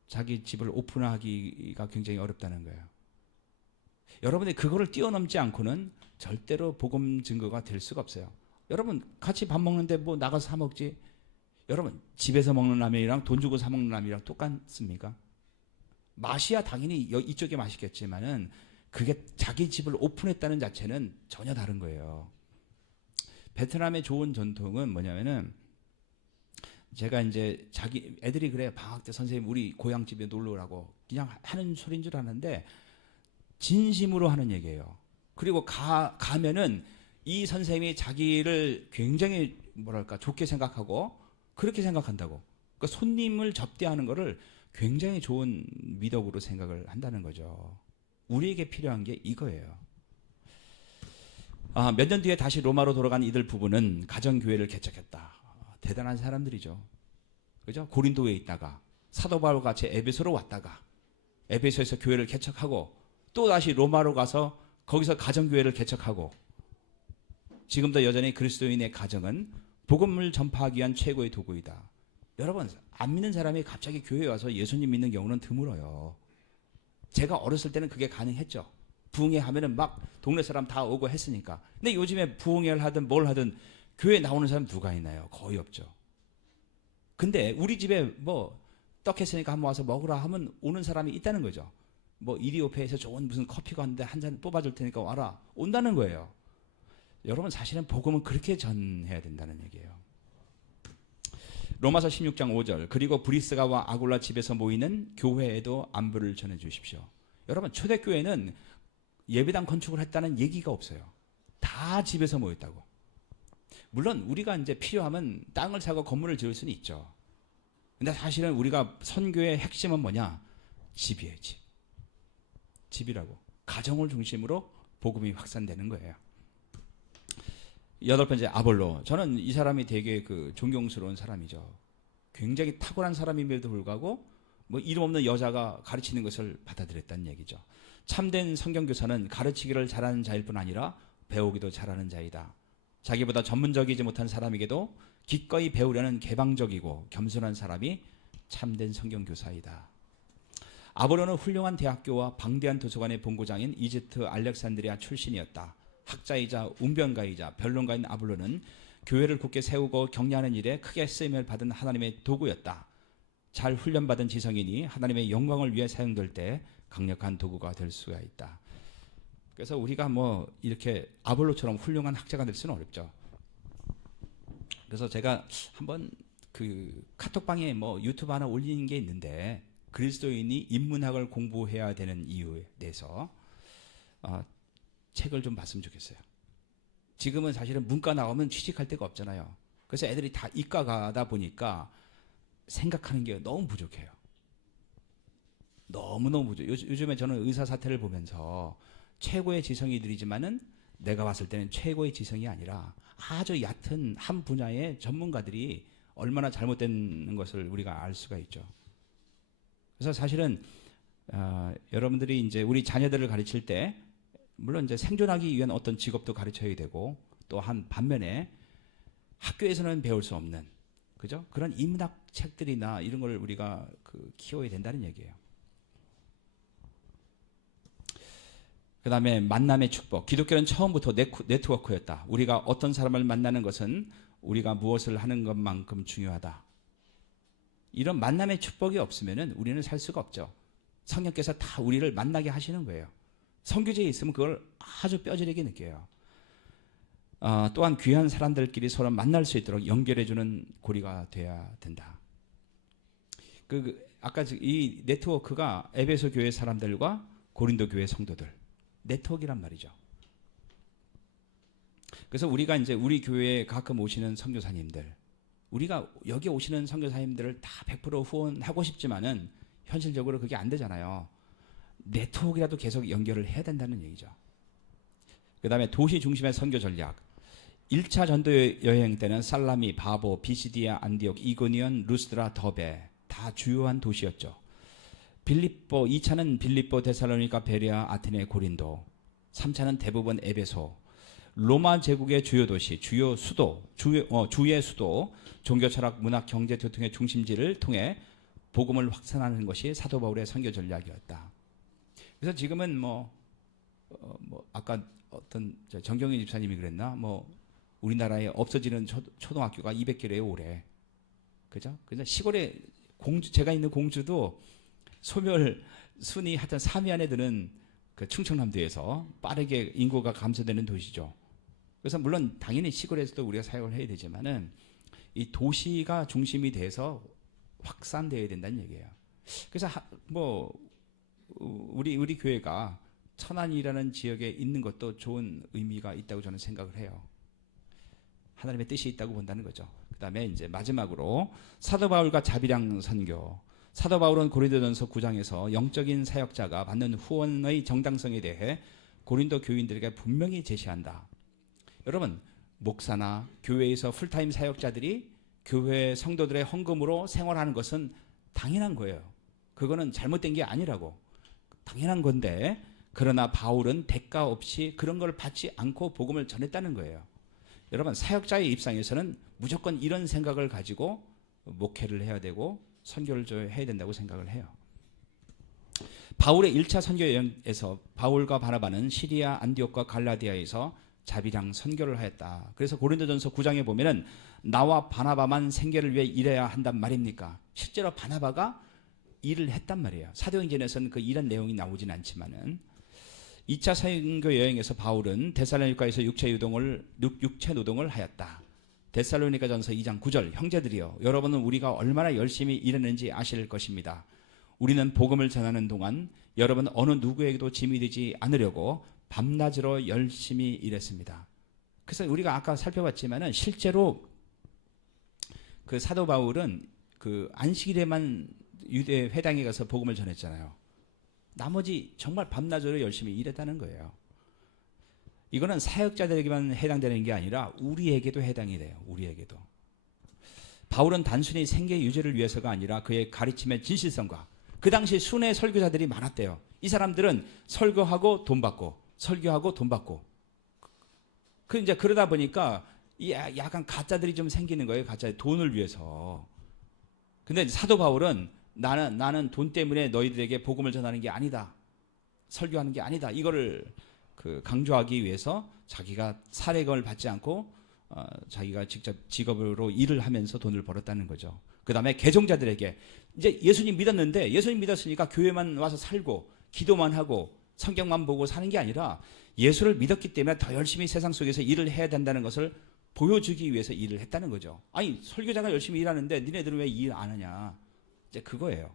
자기 집을 오픈하기가 굉장히 어렵다는 거예요. 여러분이 그거를 뛰어넘지 않고는 절대로 복음 증거가 될 수가 없어요. 여러분 같이 밥 먹는데 뭐 나가서 사 먹지? 여러분 집에서 먹는 라면이랑 돈 주고 사 먹는 라면이랑 똑같습니까? 맛이야 당연히 이쪽이 맛있겠지만은 그게 자기 집을 오픈했다는 자체는 전혀 다른 거예요. 베트남의 좋은 전통은 뭐냐면은, 제가 이제 애들이 그래요. 방학 때 선생님 우리 고향집에 놀러 오라고 그냥 하는 소리인 줄 아는데 진심으로 하는 얘기예요. 그리고 가면은 이 선생님이 자기를 굉장히 좋게 생각하고 그렇게 생각한다고. 그러니까 손님을 접대하는 거를 굉장히 좋은 미덕으로 생각을 한다는 거죠. 우리에게 필요한 게 이거예요. 몇 년 뒤에 다시 로마로 돌아간 이들 부부는 가정교회를 개척했다. 대단한 사람들이죠. 그죠? 고린도에 있다가 사도 바울 같이 에베소로 왔다가 에베소에서 교회를 개척하고 또 다시 로마로 가서 거기서 가정교회를 개척하고, 지금도 여전히 그리스도인의 가정은 복음을 전파하기 위한 최고의 도구이다. 여러분 안 믿는 사람이 갑자기 교회에 와서 예수님 믿는 경우는 드물어요. 제가 어렸을 때는 그게 가능했죠. 부흥회 하면은 막 동네 사람 다 오고 했으니까. 근데 요즘에 부흥회를 하든 뭘 하든 교회 나오는 사람 누가 있나요? 거의 없죠. 근데 우리 집에 뭐 떡 했으니까 한번 와서 먹으라 하면 오는 사람이 있다는 거죠. 뭐 이리오페에서 좋은 무슨 커피가 왔는데 한 잔 뽑아줄 테니까 와라. 온다는 거예요. 여러분 사실은 복음은 그렇게 전해야 된다는 얘기예요. 로마서 16장 5절 그리고 브리스가와 아굴라 집에서 모이는 교회에도 안부를 전해 주십시오. 여러분 초대교회는 예배당 건축을 했다는 얘기가 없어요. 다 집에서 모였다고. 물론 우리가 이제 필요하면 땅을 사고 건물을 지을 수는 있죠. 근데 사실은 우리가 선교의 핵심은 뭐냐? 집이에요, 집. 집이라고. 가정을 중심으로 복음이 확산되는 거예요. 여덟 번째, 아볼로. 저는 이 사람이 되게 그 존경스러운 사람이죠. 굉장히 탁월한 사람임에도 불구하고 뭐 이름 없는 여자가 가르치는 것을 받아들였다는 얘기죠. 참된 성경교사는 가르치기를 잘하는 자일 뿐 아니라 배우기도 잘하는 자이다. 자기보다 전문적이지 못한 사람에게도 기꺼이 배우려는 개방적이고 겸손한 사람이 참된 성경교사이다. 아볼로는 훌륭한 대학교와 방대한 도서관의 본고장인 이집트 알렉산드리아 출신이었다. 학자이자 웅변가이자 변론가인 아볼로는 교회를 굳게 세우고 격려하는 일에 크게 쓰임을 받은 하나님의 도구였다. 잘 훈련받은 지성인이 하나님의 영광을 위해 사용될 때 강력한 도구가 될 수가 있다. 그래서 우리가 뭐 이렇게 아볼로처럼 훌륭한 학자가 될 수는 어렵죠. 그래서 제가 한번 그 카톡방에 뭐 유튜브 하나 올리는 게 있는데, 그리스도인이 인문학을 공부해야 되는 이유에 대해서 책을 좀 봤으면 좋겠어요. 지금은 사실은 문과 나오면 취직할 데가 없잖아요. 그래서 애들이 다 이과 가다 보니까 생각하는 게 너무 부족해요. 너무너무 부족해요. 요즘에 저는 의사 사태를 보면서 최고의 지성이들이지만은 내가 봤을 때는 최고의 지성이 아니라 아주 얕은 한 분야의 전문가들이 얼마나 잘못된 것을 우리가 알 수가 있죠. 그래서 사실은 여러분들이 이제 우리 자녀들을 가르칠 때 물론 이제 생존하기 위한 어떤 직업도 가르쳐야 되고, 또한 반면에 학교에서는 배울 수 없는, 그죠? 그런 인문학 책들이나 이런 걸 우리가 키워야 된다는 얘기예요. 그 다음에 만남의 축복. 기독교는 처음부터 네트워크였다. 우리가 어떤 사람을 만나는 것은 우리가 무엇을 하는 것만큼 중요하다. 이런 만남의 축복이 없으면 우리는 살 수가 없죠. 성령께서 다 우리를 만나게 하시는 거예요. 선교제에 있으면 그걸 아주 뼈저리게 느껴요. 또한 귀한 사람들끼리 서로 만날 수 있도록 연결해주는 고리가 돼야 된다. 아까 이 네트워크가 에베소 교회 사람들과 고린도 교회 성도들, 네트워크란 말이죠. 그래서 우리가 이제 우리 교회에 가끔 오시는 선교사님들, 우리가 여기 오시는 선교사님들을 다 100% 후원하고 싶지만은 현실적으로 그게 안 되잖아요. 네트워크라도 계속 연결을 해야 된다는 얘기죠. 그 다음에 도시 중심의 선교 전략. 1차 전도 여행 때는 살라미, 바보, 비시디아, 안디옥, 이고니온, 루스드라, 더베 다 주요한 도시였죠. 2차는 빌립보, 데살로니가, 베레아, 아테네, 고린도. 3차는 대부분 에베소. 로마 제국의 주요 도시, 주의 수도, 종교, 철학, 문학, 경제, 교통의 중심지를 통해 복음을 확산하는 것이 사도 바울의 선교 전략이었다. 그래서 지금은 아까 어떤 정경인 집사님이 그랬나? 우리나라에 없어지는 초등학교가 200개래요, 올해. 그죠? 그래서 시골에 제가 있는 공주도 소멸 순위 하여튼 3위 안에 드는 그 충청남도에서 빠르게 인구가 감소되는 도시죠. 그래서 물론 당연히 시골에서도 우리가 사역을 해야 되지만은 이 도시가 중심이 돼서 확산되어야 된다는 얘기예요. 그래서 우리 교회가 천안이라는 지역에 있는 것도 좋은 의미가 있다고 저는 생각을 해요. 하나님의 뜻이 있다고 본다는 거죠. 그 다음에 이제 마지막으로 사도 바울과 자비랑 선교. 사도 바울은 고린도전서 9장에서 영적인 사역자가 받는 후원의 정당성에 대해 고린도 교인들에게 분명히 제시한다. 여러분, 목사나 교회에서 풀타임 사역자들이 교회 성도들의 헌금으로 생활하는 것은 당연한 거예요. 그거는 잘못된 게 아니라고. 당연한 건데, 그러나 바울은 대가 없이 그런 걸 받지 않고 복음을 전했다는 거예요. 여러분, 사역자의 입장에서는 무조건 이런 생각을 가지고 목회를 해야 되고 선교를 해야 된다고 생각을 해요. 바울의 1차 선교 여행에서 바울과 바나바는 시리아, 안디옥과 갈라디아에서 자비랑 선교를 하였다. 그래서 고린도전서 9장에 보면은 나와 바나바만 생계를 위해 일해야 한단 말입니까? 실제로 바나바가 일을 했단 말이에요. 사도행전에서는 그 일한 내용이 나오진 않지만은 2차 선교 여행에서 바울은 데살로니가에서 육체 노동을 하였다. 데살로니가전서 2장 9절 형제들이여 여러분은 우리가 얼마나 열심히 일했는지 아실 것입니다. 우리는 복음을 전하는 동안 여러분 어느 누구에게도 짐이 되지 않으려고 밤낮으로 열심히 일했습니다. 그래서 우리가 아까 살펴봤지만은 실제로 그 사도 바울은 그 안식일에만 유대 회당에 가서 복음을 전했잖아요. 나머지 정말 밤낮으로 열심히 일했다는 거예요. 이거는 사역자들에게만 해당되는 게 아니라 우리에게도 해당이 돼요. 우리에게도. 바울은 단순히 생계 유지를 위해서가 아니라 그의 가르침의 진실성과 그 당시 순회 설교자들이 많았대요. 이 사람들은 설교하고 돈 받고 설교하고 돈 받고 그 이제 그러다 보니까 약간 가짜들이 좀 생기는 거예요. 가짜 돈을 위해서. 근데 사도 바울은 나는 돈 때문에 너희들에게 복음을 전하는 게 아니다. 설교하는 게 아니다. 이거를 그 강조하기 위해서 자기가 사례금을 받지 않고 자기가 직접 직업으로 일을 하면서 돈을 벌었다는 거죠. 그 다음에 개종자들에게 이제 예수님 믿었는데 예수님 믿었으니까 교회만 와서 살고 기도만 하고 성경만 보고 사는 게 아니라 예수를 믿었기 때문에 더 열심히 세상 속에서 일을 해야 된다는 것을 보여주기 위해서 일을 했다는 거죠. 아니 설교자가 열심히 일하는데 니네들은 왜 일 안 하냐. 이제 그거예요.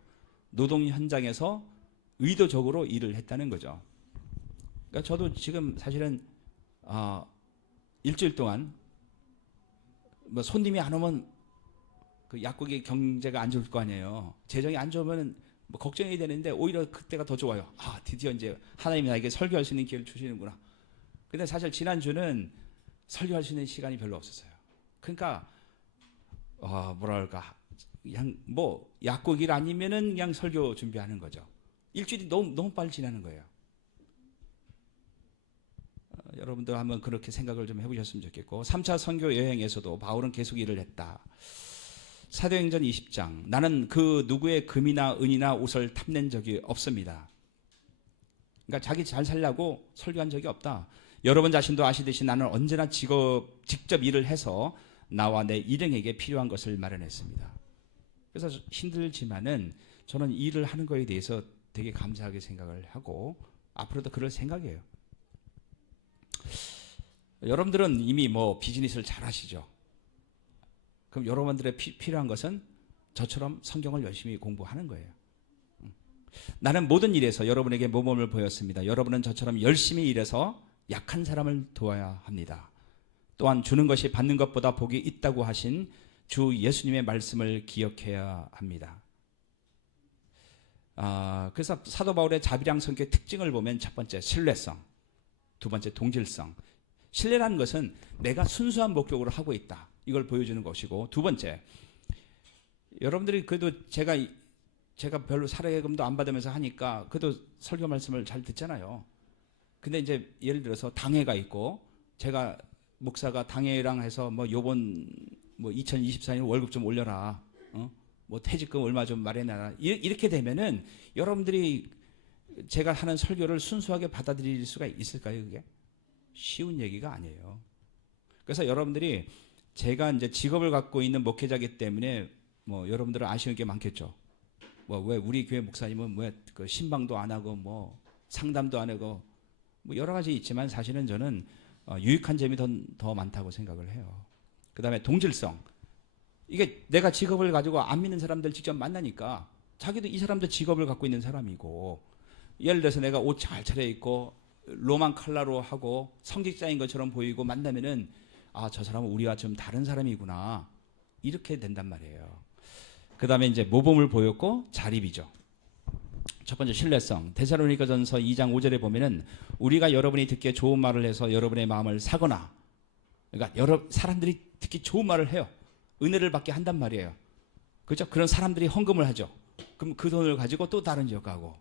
노동 현장에서 의도적으로 일을 했다는 거죠. 그러니까 저도 지금 사실은 일주일 동안 뭐 손님이 안 오면 그 약국의 경제가 안 좋을 거 아니에요. 재정이 안 좋으면 뭐 걱정이 되는데 오히려 그때가 더 좋아요. 드디어 이제 하나님이 나에게 설교할 수 있는 기회를 주시는구나. 근데 사실 지난주는 설교할 수 있는 시간이 별로 없었어요. 그러니까 뭐랄까 그냥 뭐 약국일 아니면은 그냥 설교 준비하는 거죠. 일주일이 너무 빨리 지나는 거예요. 여러분들 한번 그렇게 생각을 좀 해보셨으면 좋겠고 3차 선교 여행에서도 바울은 계속 일을 했다. 사도행전 20장 나는 그 누구의 금이나 은이나 옷을 탐낸 적이 없습니다. 그러니까 자기 잘 살려고 설교한 적이 없다. 여러분 자신도 아시듯이 나는 언제나 직접 일을 해서 나와 내 일행에게 필요한 것을 마련했습니다. 그래서 힘들지만은 저는 일을 하는 거에 대해서 되게 감사하게 생각을 하고 앞으로도 그럴 생각이에요. 여러분들은 이미 뭐 비즈니스를 잘 하시죠. 그럼 여러분들의 필요한 것은 저처럼 성경을 열심히 공부하는 거예요. 나는 모든 일에서 여러분에게 모범을 보였습니다. 여러분은 저처럼 열심히 일해서 약한 사람을 도와야 합니다. 또한 주는 것이 받는 것보다 복이 있다고 하신 주 예수님의 말씀을 기억해야 합니다. 그래서 사도 바울의 자비랑 성격의 특징을 보면 첫 번째 신뢰성, 두 번째 동질성. 신뢰라는 것은 내가 순수한 목적으로 하고 있다. 이걸 보여주는 것이고 두 번째 여러분들이 그래도 제가 별로 사례금도 안 받으면서 하니까 그래도 설교 말씀을 잘 듣잖아요. 근데 이제 예를 들어서 당회가 있고 제가 목사가 당회랑 해서 뭐 요번 뭐 2024년 월급 좀 올려라. 뭐 퇴직금 얼마 좀 마련해라. 이렇게 되면은 여러분들이 제가 하는 설교를 순수하게 받아들일 수가 있을까요? 그게 쉬운 얘기가 아니에요. 그래서 여러분들이 제가 이제 직업을 갖고 있는 목회자이기 때문에 뭐 여러분들은 아쉬운 게 많겠죠. 뭐 왜 우리 교회 목사님은 왜 그 신방도 안 하고 뭐 상담도 안 하고 뭐 여러 가지 있지만 사실은 저는 유익한 점이 더 많다고 생각을 해요. 그다음에 동질성. 이게 내가 직업을 가지고 안 믿는 사람들 직접 만나니까 자기도 이 사람도 직업을 갖고 있는 사람이고 예를 들어서 내가 옷 잘 차려입고 로만 컬러로 하고 성직자인 것처럼 보이고 만나면은 저 사람은 우리와 좀 다른 사람이구나 이렇게 된단 말이에요. 그 다음에 이제 모범을 보였고 자립이죠. 첫 번째 신뢰성. 데살로니가전서 2장 5절에 보면은 우리가 여러분이 듣기에 좋은 말을 해서 여러분의 마음을 사거나 그러니까 여러 사람들이 듣기 좋은 말을 해요. 은혜를 받게 한단 말이에요. 그렇죠? 그런 사람들이 헌금을 하죠. 그럼 그 돈을 가지고 또 다른 지역 가고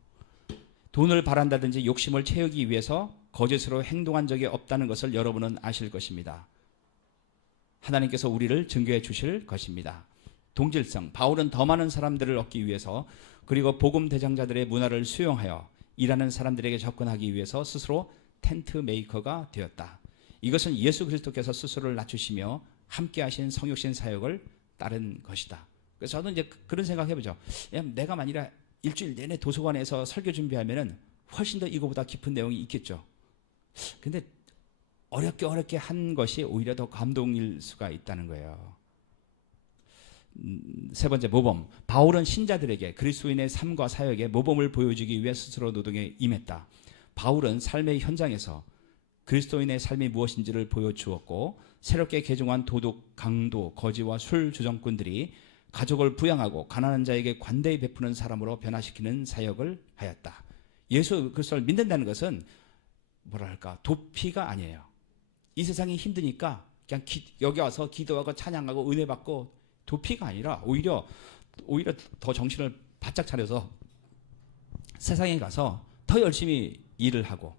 돈을 바란다든지 욕심을 채우기 위해서 거짓으로 행동한 적이 없다는 것을 여러분은 아실 것입니다. 하나님께서 우리를 증거해 주실 것입니다. 동질성. 바울은 더 많은 사람들을 얻기 위해서 그리고 복음 대장자들의 문화를 수용하여 일하는 사람들에게 접근하기 위해서 스스로 텐트 메이커가 되었다. 이것은 예수 그리스도께서 스스로를 낮추시며 함께 하신 성육신 사역을 따른 것이다. 그래서 저는 이제 그런 생각 해보죠. 내가 만일에 일주일 내내 도서관에서 설교 준비하면은 훨씬 더 이거보다 깊은 내용이 있겠죠. 근데 어렵게 한 것이 오히려 더 감동일 수가 있다는 거예요. 세 번째 모범. 바울은 신자들에게 그리스도인의 삶과 사역에 모범을 보여주기 위해 스스로 노동에 임했다. 바울은 삶의 현장에서 그리스도인의 삶이 무엇인지를 보여주었고 새롭게 개종한 도둑, 강도, 거지와 술 주정꾼들이 가족을 부양하고 가난한 자에게 관대히 베푸는 사람으로 변화시키는 사역을 하였다. 예수 그리스도를 믿는다는 것은 뭐랄까 도피가 아니에요. 이 세상이 힘드니까 그냥 여기 와서 기도하고 찬양하고 은혜 받고 도피가 아니라 오히려 더 정신을 바짝 차려서 세상에 가서 더 열심히 일을 하고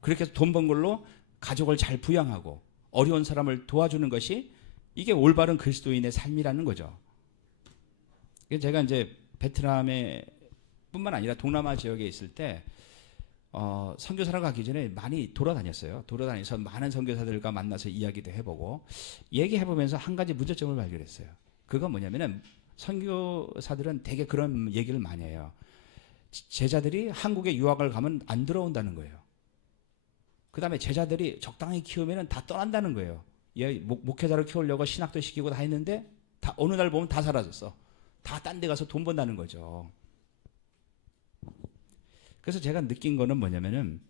그렇게 해서 돈 번 걸로 가족을 잘 부양하고 어려운 사람을 도와주는 것이 이게 올바른 그리스도인의 삶이라는 거죠. 제가 이제 베트남에 뿐만 아니라 동남아 지역에 있을 때 선교사를 가기 전에 많이 돌아다녔어요. 돌아다니면서 많은 선교사들과 만나서 이야기도 해보고 얘기해보면서 한 가지 문제점을 발견했어요. 그건 뭐냐면은 선교사들은 되게 그런 얘기를 많이 해요. 제자들이 한국에 유학을 가면 안 들어온다는 거예요. 그 다음에 제자들이 적당히 키우면 다 떠난다는 거예요. 목회자를 키우려고 신학도 시키고 다 했는데 다 어느 날 보면 다 사라졌어. 다 딴 데 가서 돈 번다는 거죠. 그래서 제가 느낀 거는 뭐냐면은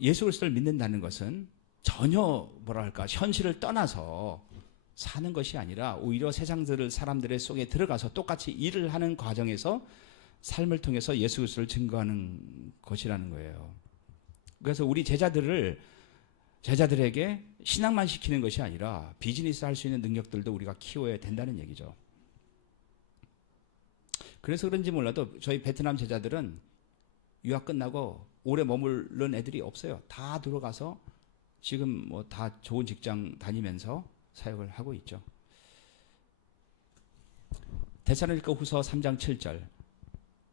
예수 그리스도를 믿는다는 것은 전혀 뭐랄까 현실을 떠나서 사는 것이 아니라 오히려 사람들의 속에 들어가서 똑같이 일을 하는 과정에서 삶을 통해서 예수 그리스도를 증거하는 것이라는 거예요. 그래서 우리 제자들에게 신앙만 시키는 것이 아니라 비즈니스 할 수 있는 능력들도 우리가 키워야 된다는 얘기죠. 그래서 그런지 몰라도 저희 베트남 제자들은 유학 끝나고 오래 머무른 애들이 없어요. 다 들어가서 지금 뭐 다 좋은 직장 다니면서 사역을 하고 있죠. 데살로니가 후서 3장 7절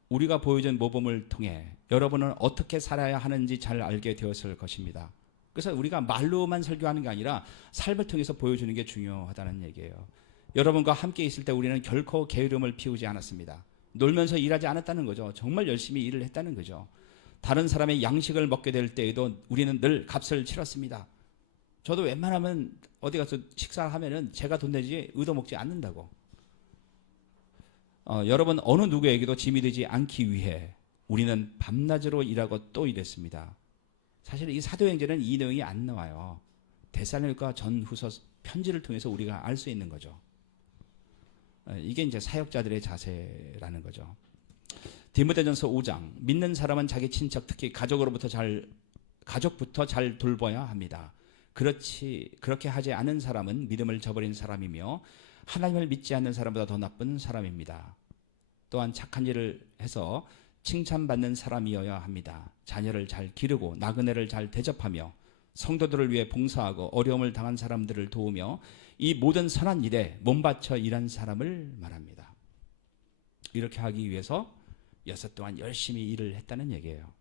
우리가 보여준 모범을 통해 여러분은 어떻게 살아야 하는지 잘 알게 되었을 것입니다. 그래서 우리가 말로만 설교하는 게 아니라 삶을 통해서 보여주는 게 중요하다는 얘기예요. 여러분과 함께 있을 때 우리는 결코 게으름을 피우지 않았습니다. 놀면서 일하지 않았다는 거죠. 정말 열심히 일을 했다는 거죠. 다른 사람의 양식을 먹게 될 때에도 우리는 늘 값을 치렀습니다. 저도 웬만하면 어디 가서 식사하면은 제가 돈 내지 얻어먹지 않는다고. 여러분 어느 누구에게도 짐이 되지 않기 위해 우리는 밤낮으로 일하고 또 일했습니다. 사실 이 사도행전은 이 내용이 안 나와요. 데살로니가 전후서 편지를 통해서 우리가 알 수 있는 거죠. 이게 이제 사역자들의 자세라는 거죠. 디모데전서 5장 믿는 사람은 자기 친척 특히 가족부터 잘 돌봐야 합니다. 그렇게 하지 않은 사람은 믿음을 저버린 사람이며 하나님을 믿지 않는 사람보다 더 나쁜 사람입니다. 또한 착한 일을 해서 칭찬받는 사람이어야 합니다. 자녀를 잘 기르고 나그네를 잘 대접하며 성도들을 위해 봉사하고 어려움을 당한 사람들을 도우며 이 모든 선한 일에 몸바쳐 일한 사람을 말합니다. 이렇게 하기 위해서 6 동안 열심히 일을 했다는 얘기예요.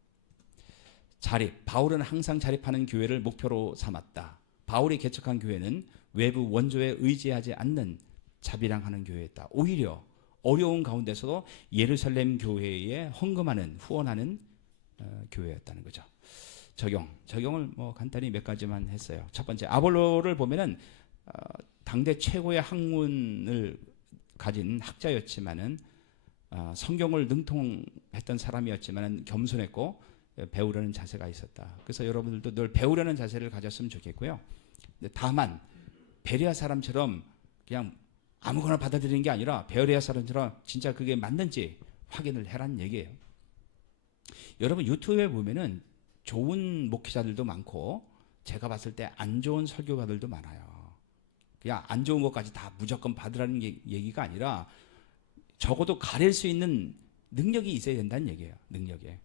바울은 항상 자립하는 교회를 목표로 삼았다. 바울이 개척한 교회는 외부 원조에 의지하지 않는 자비랑하는 교회였다. 오히려 어려운 가운데서도 예루살렘 교회에 헌금하는 후원하는 교회였다는 거죠. 적용을 뭐 간단히 몇 가지만 했어요. 첫 번째 아볼로를 보면은 당대 최고의 학문을 가진 학자였지만은 성경을 능통했던 사람이었지만은 겸손했고 배우려는 자세가 있었다. 그래서 여러분들도 늘 배우려는 자세를 가졌으면 좋겠고요. 다만 베레아 사람처럼 그냥 아무거나 받아들이는 게 아니라 베레아 사람처럼 진짜 그게 맞는지 확인을 해라는 얘기예요. 여러분 유튜브에 보면은 좋은 목회자들도 많고 제가 봤을 때 안 좋은 설교가들도 많아요. 그냥 안 좋은 것까지 다 무조건 받으라는 얘기가 아니라 적어도 가릴 수 있는 능력이 있어야 된다는 얘기예요. 능력에.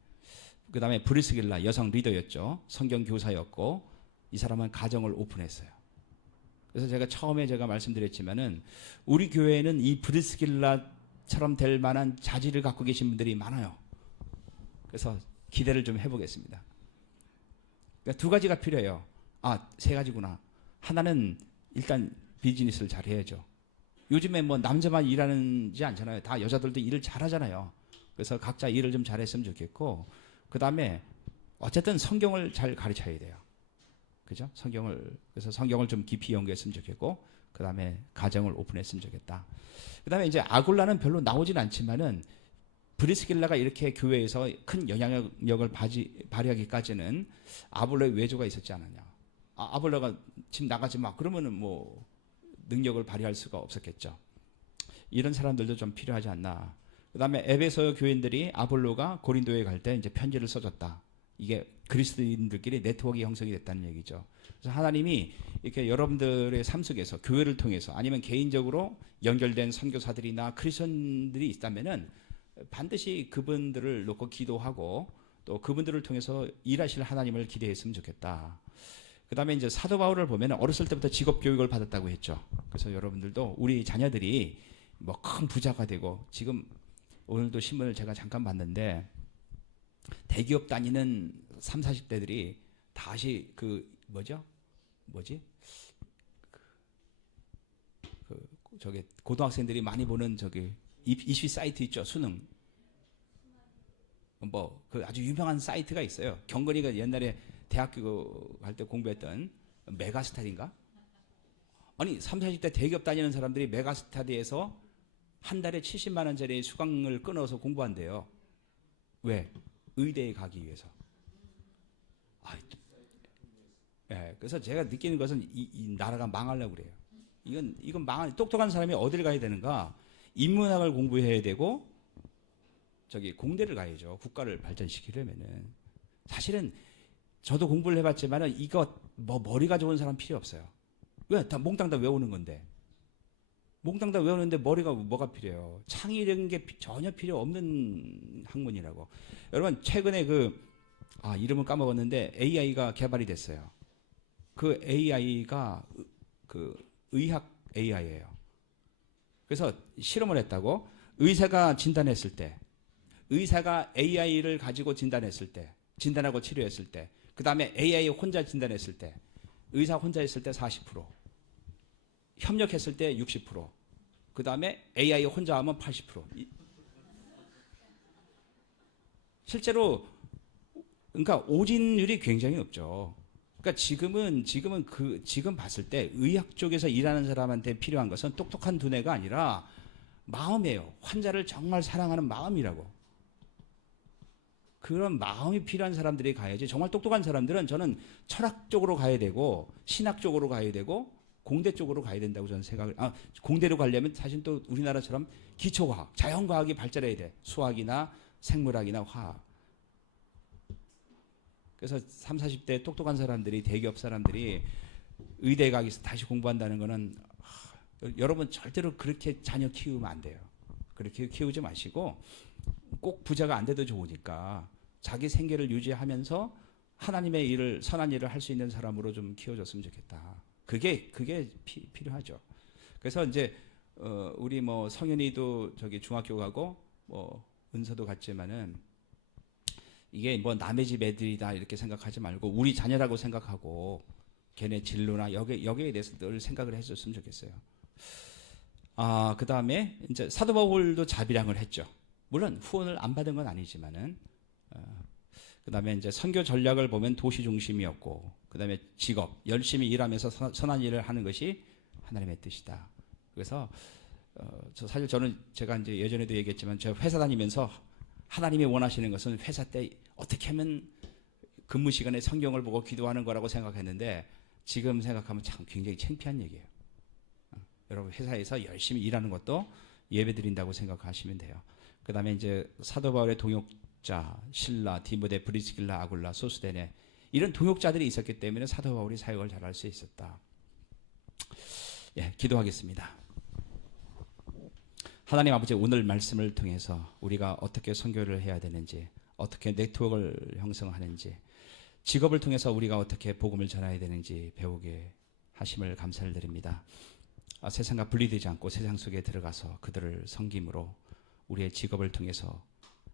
그 다음에 브리스길라 여성 리더였죠. 성경 교사였고 이 사람은 가정을 오픈했어요. 그래서 제가 말씀드렸지만은 우리 교회에는 이 브리스길라처럼 될 만한 자질을 갖고 계신 분들이 많아요. 그래서 기대를 좀 해보겠습니다. 그러니까 2가지가 필요해요. 3가지구나. 하나는 일단 비즈니스를 잘 해야죠. 요즘에 뭐 남자만 일하는지 않잖아요. 다 여자들도 일을 잘하잖아요. 그래서 각자 일을 좀 잘했으면 좋겠고 그 다음에 어쨌든 성경을 잘 가르쳐야 돼요. 그죠? 그래서 성경을 좀 깊이 연구했으면 좋겠고 그 다음에 가정을 오픈했으면 좋겠다. 그 다음에 이제 아굴라는 별로 나오진 않지만은 브리스길라가 이렇게 교회에서 큰 영향력을 발휘하기까지는 아볼로의 외조가 있었지 않았냐. 아볼로가 지금 나가지 마. 그러면은 뭐 능력을 발휘할 수가 없었겠죠. 이런 사람들도 좀 필요하지 않나. 그다음에 에베소 교인들이 아볼로가 고린도에 갈 때 이제 편지를 써줬다. 이게 그리스도인들끼리 네트워크 형성이 됐다는 얘기죠. 그래서 하나님이 이렇게 여러분들의 삶 속에서 교회를 통해서 아니면 개인적으로 연결된 선교사들이나 크리스천들이 있다면은 반드시 그분들을 놓고 기도하고 또 그분들을 통해서 일하실 하나님을 기대했으면 좋겠다. 그 다음에 이제 사도 바울을 보면 어렸을 때부터 직업 교육을 받았다고 했죠. 그래서 여러분들도 우리 자녀들이 뭐 큰 부자가 되고, 지금 오늘도 신문을 제가 잠깐 봤는데 대기업 다니는 3, 40대들이 다시 저기 고등학생들이 많이 보는 저기 입시 사이트 있죠. 수능. 뭐 그 아주 유명한 사이트가 있어요. 경건이가 옛날에 대학교 갈 때 공부했던 메가스터디인가? 아니 3, 40대 대기업 다니는 사람들이 메가스터디에서 한 달에 70만 원짜리 수강을 끊어서 공부한대요. 왜? 의대에 가기 위해서. 예, 그래서 제가 느끼는 것은 이 나라가 망하려고 그래요. 이건 똑똑한 사람이 어딜 가야 되는가? 인문학을 공부해야 되고, 저기 공대를 가야죠. 국가를 발전시키려면은. 사실은 저도 공부를 해봤지만은 이거 뭐 머리가 좋은 사람 필요 없어요. 왜? 다 몽땅 다 외우는 건데. 몽땅 다 외우는데 머리가 뭐가 필요해요? 창의적인 게 전혀 필요 없는 학문이라고. 여러분 최근에 이름을 까먹었는데 AI가 개발이 됐어요. 그 AI가 그 의학 AI예요. 그래서 실험을 했다고. 의사가 진단했을 때, 의사가 AI를 가지고 진단했을 때, 진단하고 치료했을 때, 그 다음에 AI 혼자 진단했을 때, 의사 혼자 했을 때 40%, 협력했을 때 60%, 그 다음에 AI 혼자 하면 80%. 실제로 그러니까 오진율이 굉장히 높죠. 그러니까 지금 봤을 때 의학 쪽에서 일하는 사람한테 필요한 것은 똑똑한 두뇌가 아니라 마음이에요. 환자를 정말 사랑하는 마음이라고. 그런 마음이 필요한 사람들이 가야지. 정말 똑똑한 사람들은 저는 철학 쪽으로 가야 되고, 신학 쪽으로 가야 되고, 공대 쪽으로 가야 된다고 저는 공대로 가려면 사실 또 우리나라처럼 기초과학, 자연과학이 발전해야 돼. 수학이나 생물학이나 화학. 그래서 30, 40대 똑똑한 사람들이, 대기업 사람들이 의대에 가기 위해서 다시 공부한다는 거는 여러분 절대로 그렇게 자녀 키우면 안 돼요. 그렇게 키우지 마시고 꼭 부자가 안 돼도 좋으니까 자기 생계를 유지하면서 하나님의 일을, 선한 일을 할 수 있는 사람으로 좀 키워줬으면 좋겠다. 그게 필요하죠. 그래서 이제 우리 뭐 성현이도 저기 중학교 가고 뭐 은서도 갔지만은 이게 뭐 남의 집 애들이다 이렇게 생각하지 말고 우리 자녀라고 생각하고 걔네 진로나 여기에 대해서 늘 생각을 해줬으면 좋겠어요. 그 다음에 이제 사도 바울도 자비량을 했죠. 물론 후원을 안 받은 건 아니지만은, 그 다음에 이제 선교 전략을 보면 도시 중심이었고, 그 다음에 직업, 열심히 일하면서 선한 일을 하는 것이 하나님의 뜻이다. 그래서, 사실 제가 이제 예전에도 얘기했지만, 제가 회사 다니면서 하나님이 원하시는 것은 회사 때 어떻게 하면 근무 시간에 성경을 보고 기도하는 거라고 생각했는데, 지금 생각하면 참 굉장히 창피한 얘기예요. 여러분 회사에서 열심히 일하는 것도 예배 드린다고 생각하시면 돼요. 그 다음에 이제 사도 바울의 동역자 실라, 디모데, 브리스길라, 아굴라, 소스데네 이런 동역자들이 있었기 때문에 사도 바울이 사역을 잘할 수 있었다. 예, 기도하겠습니다. 하나님 아버지, 오늘 말씀을 통해서 우리가 어떻게 선교를 해야 되는지, 어떻게 네트워크를 형성하는지, 직업을 통해서 우리가 어떻게 복음을 전해야 되는지 배우게 하심을 감사를 드립니다. 세상과 분리되지 않고 세상 속에 들어가서 그들을 섬김으로 우리의 직업을 통해서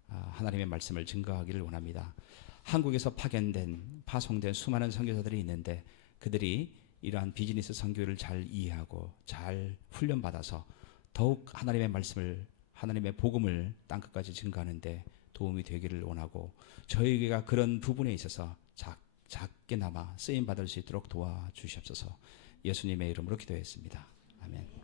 하나님의 말씀을 증거하기를 원합니다. 한국에서 파송된 수많은 선교사들이 있는데 그들이 이러한 비즈니스 선교를 잘 이해하고 잘 훈련받아서 더욱 하나님의 말씀을, 하나님의 복음을 땅끝까지 증거하는데 도움이 되기를 원하고, 저희가 그런 부분에 있어서 작게나마 쓰임받을 수 있도록 도와주시옵소서. 예수님의 이름으로 기도했습니다. 아멘.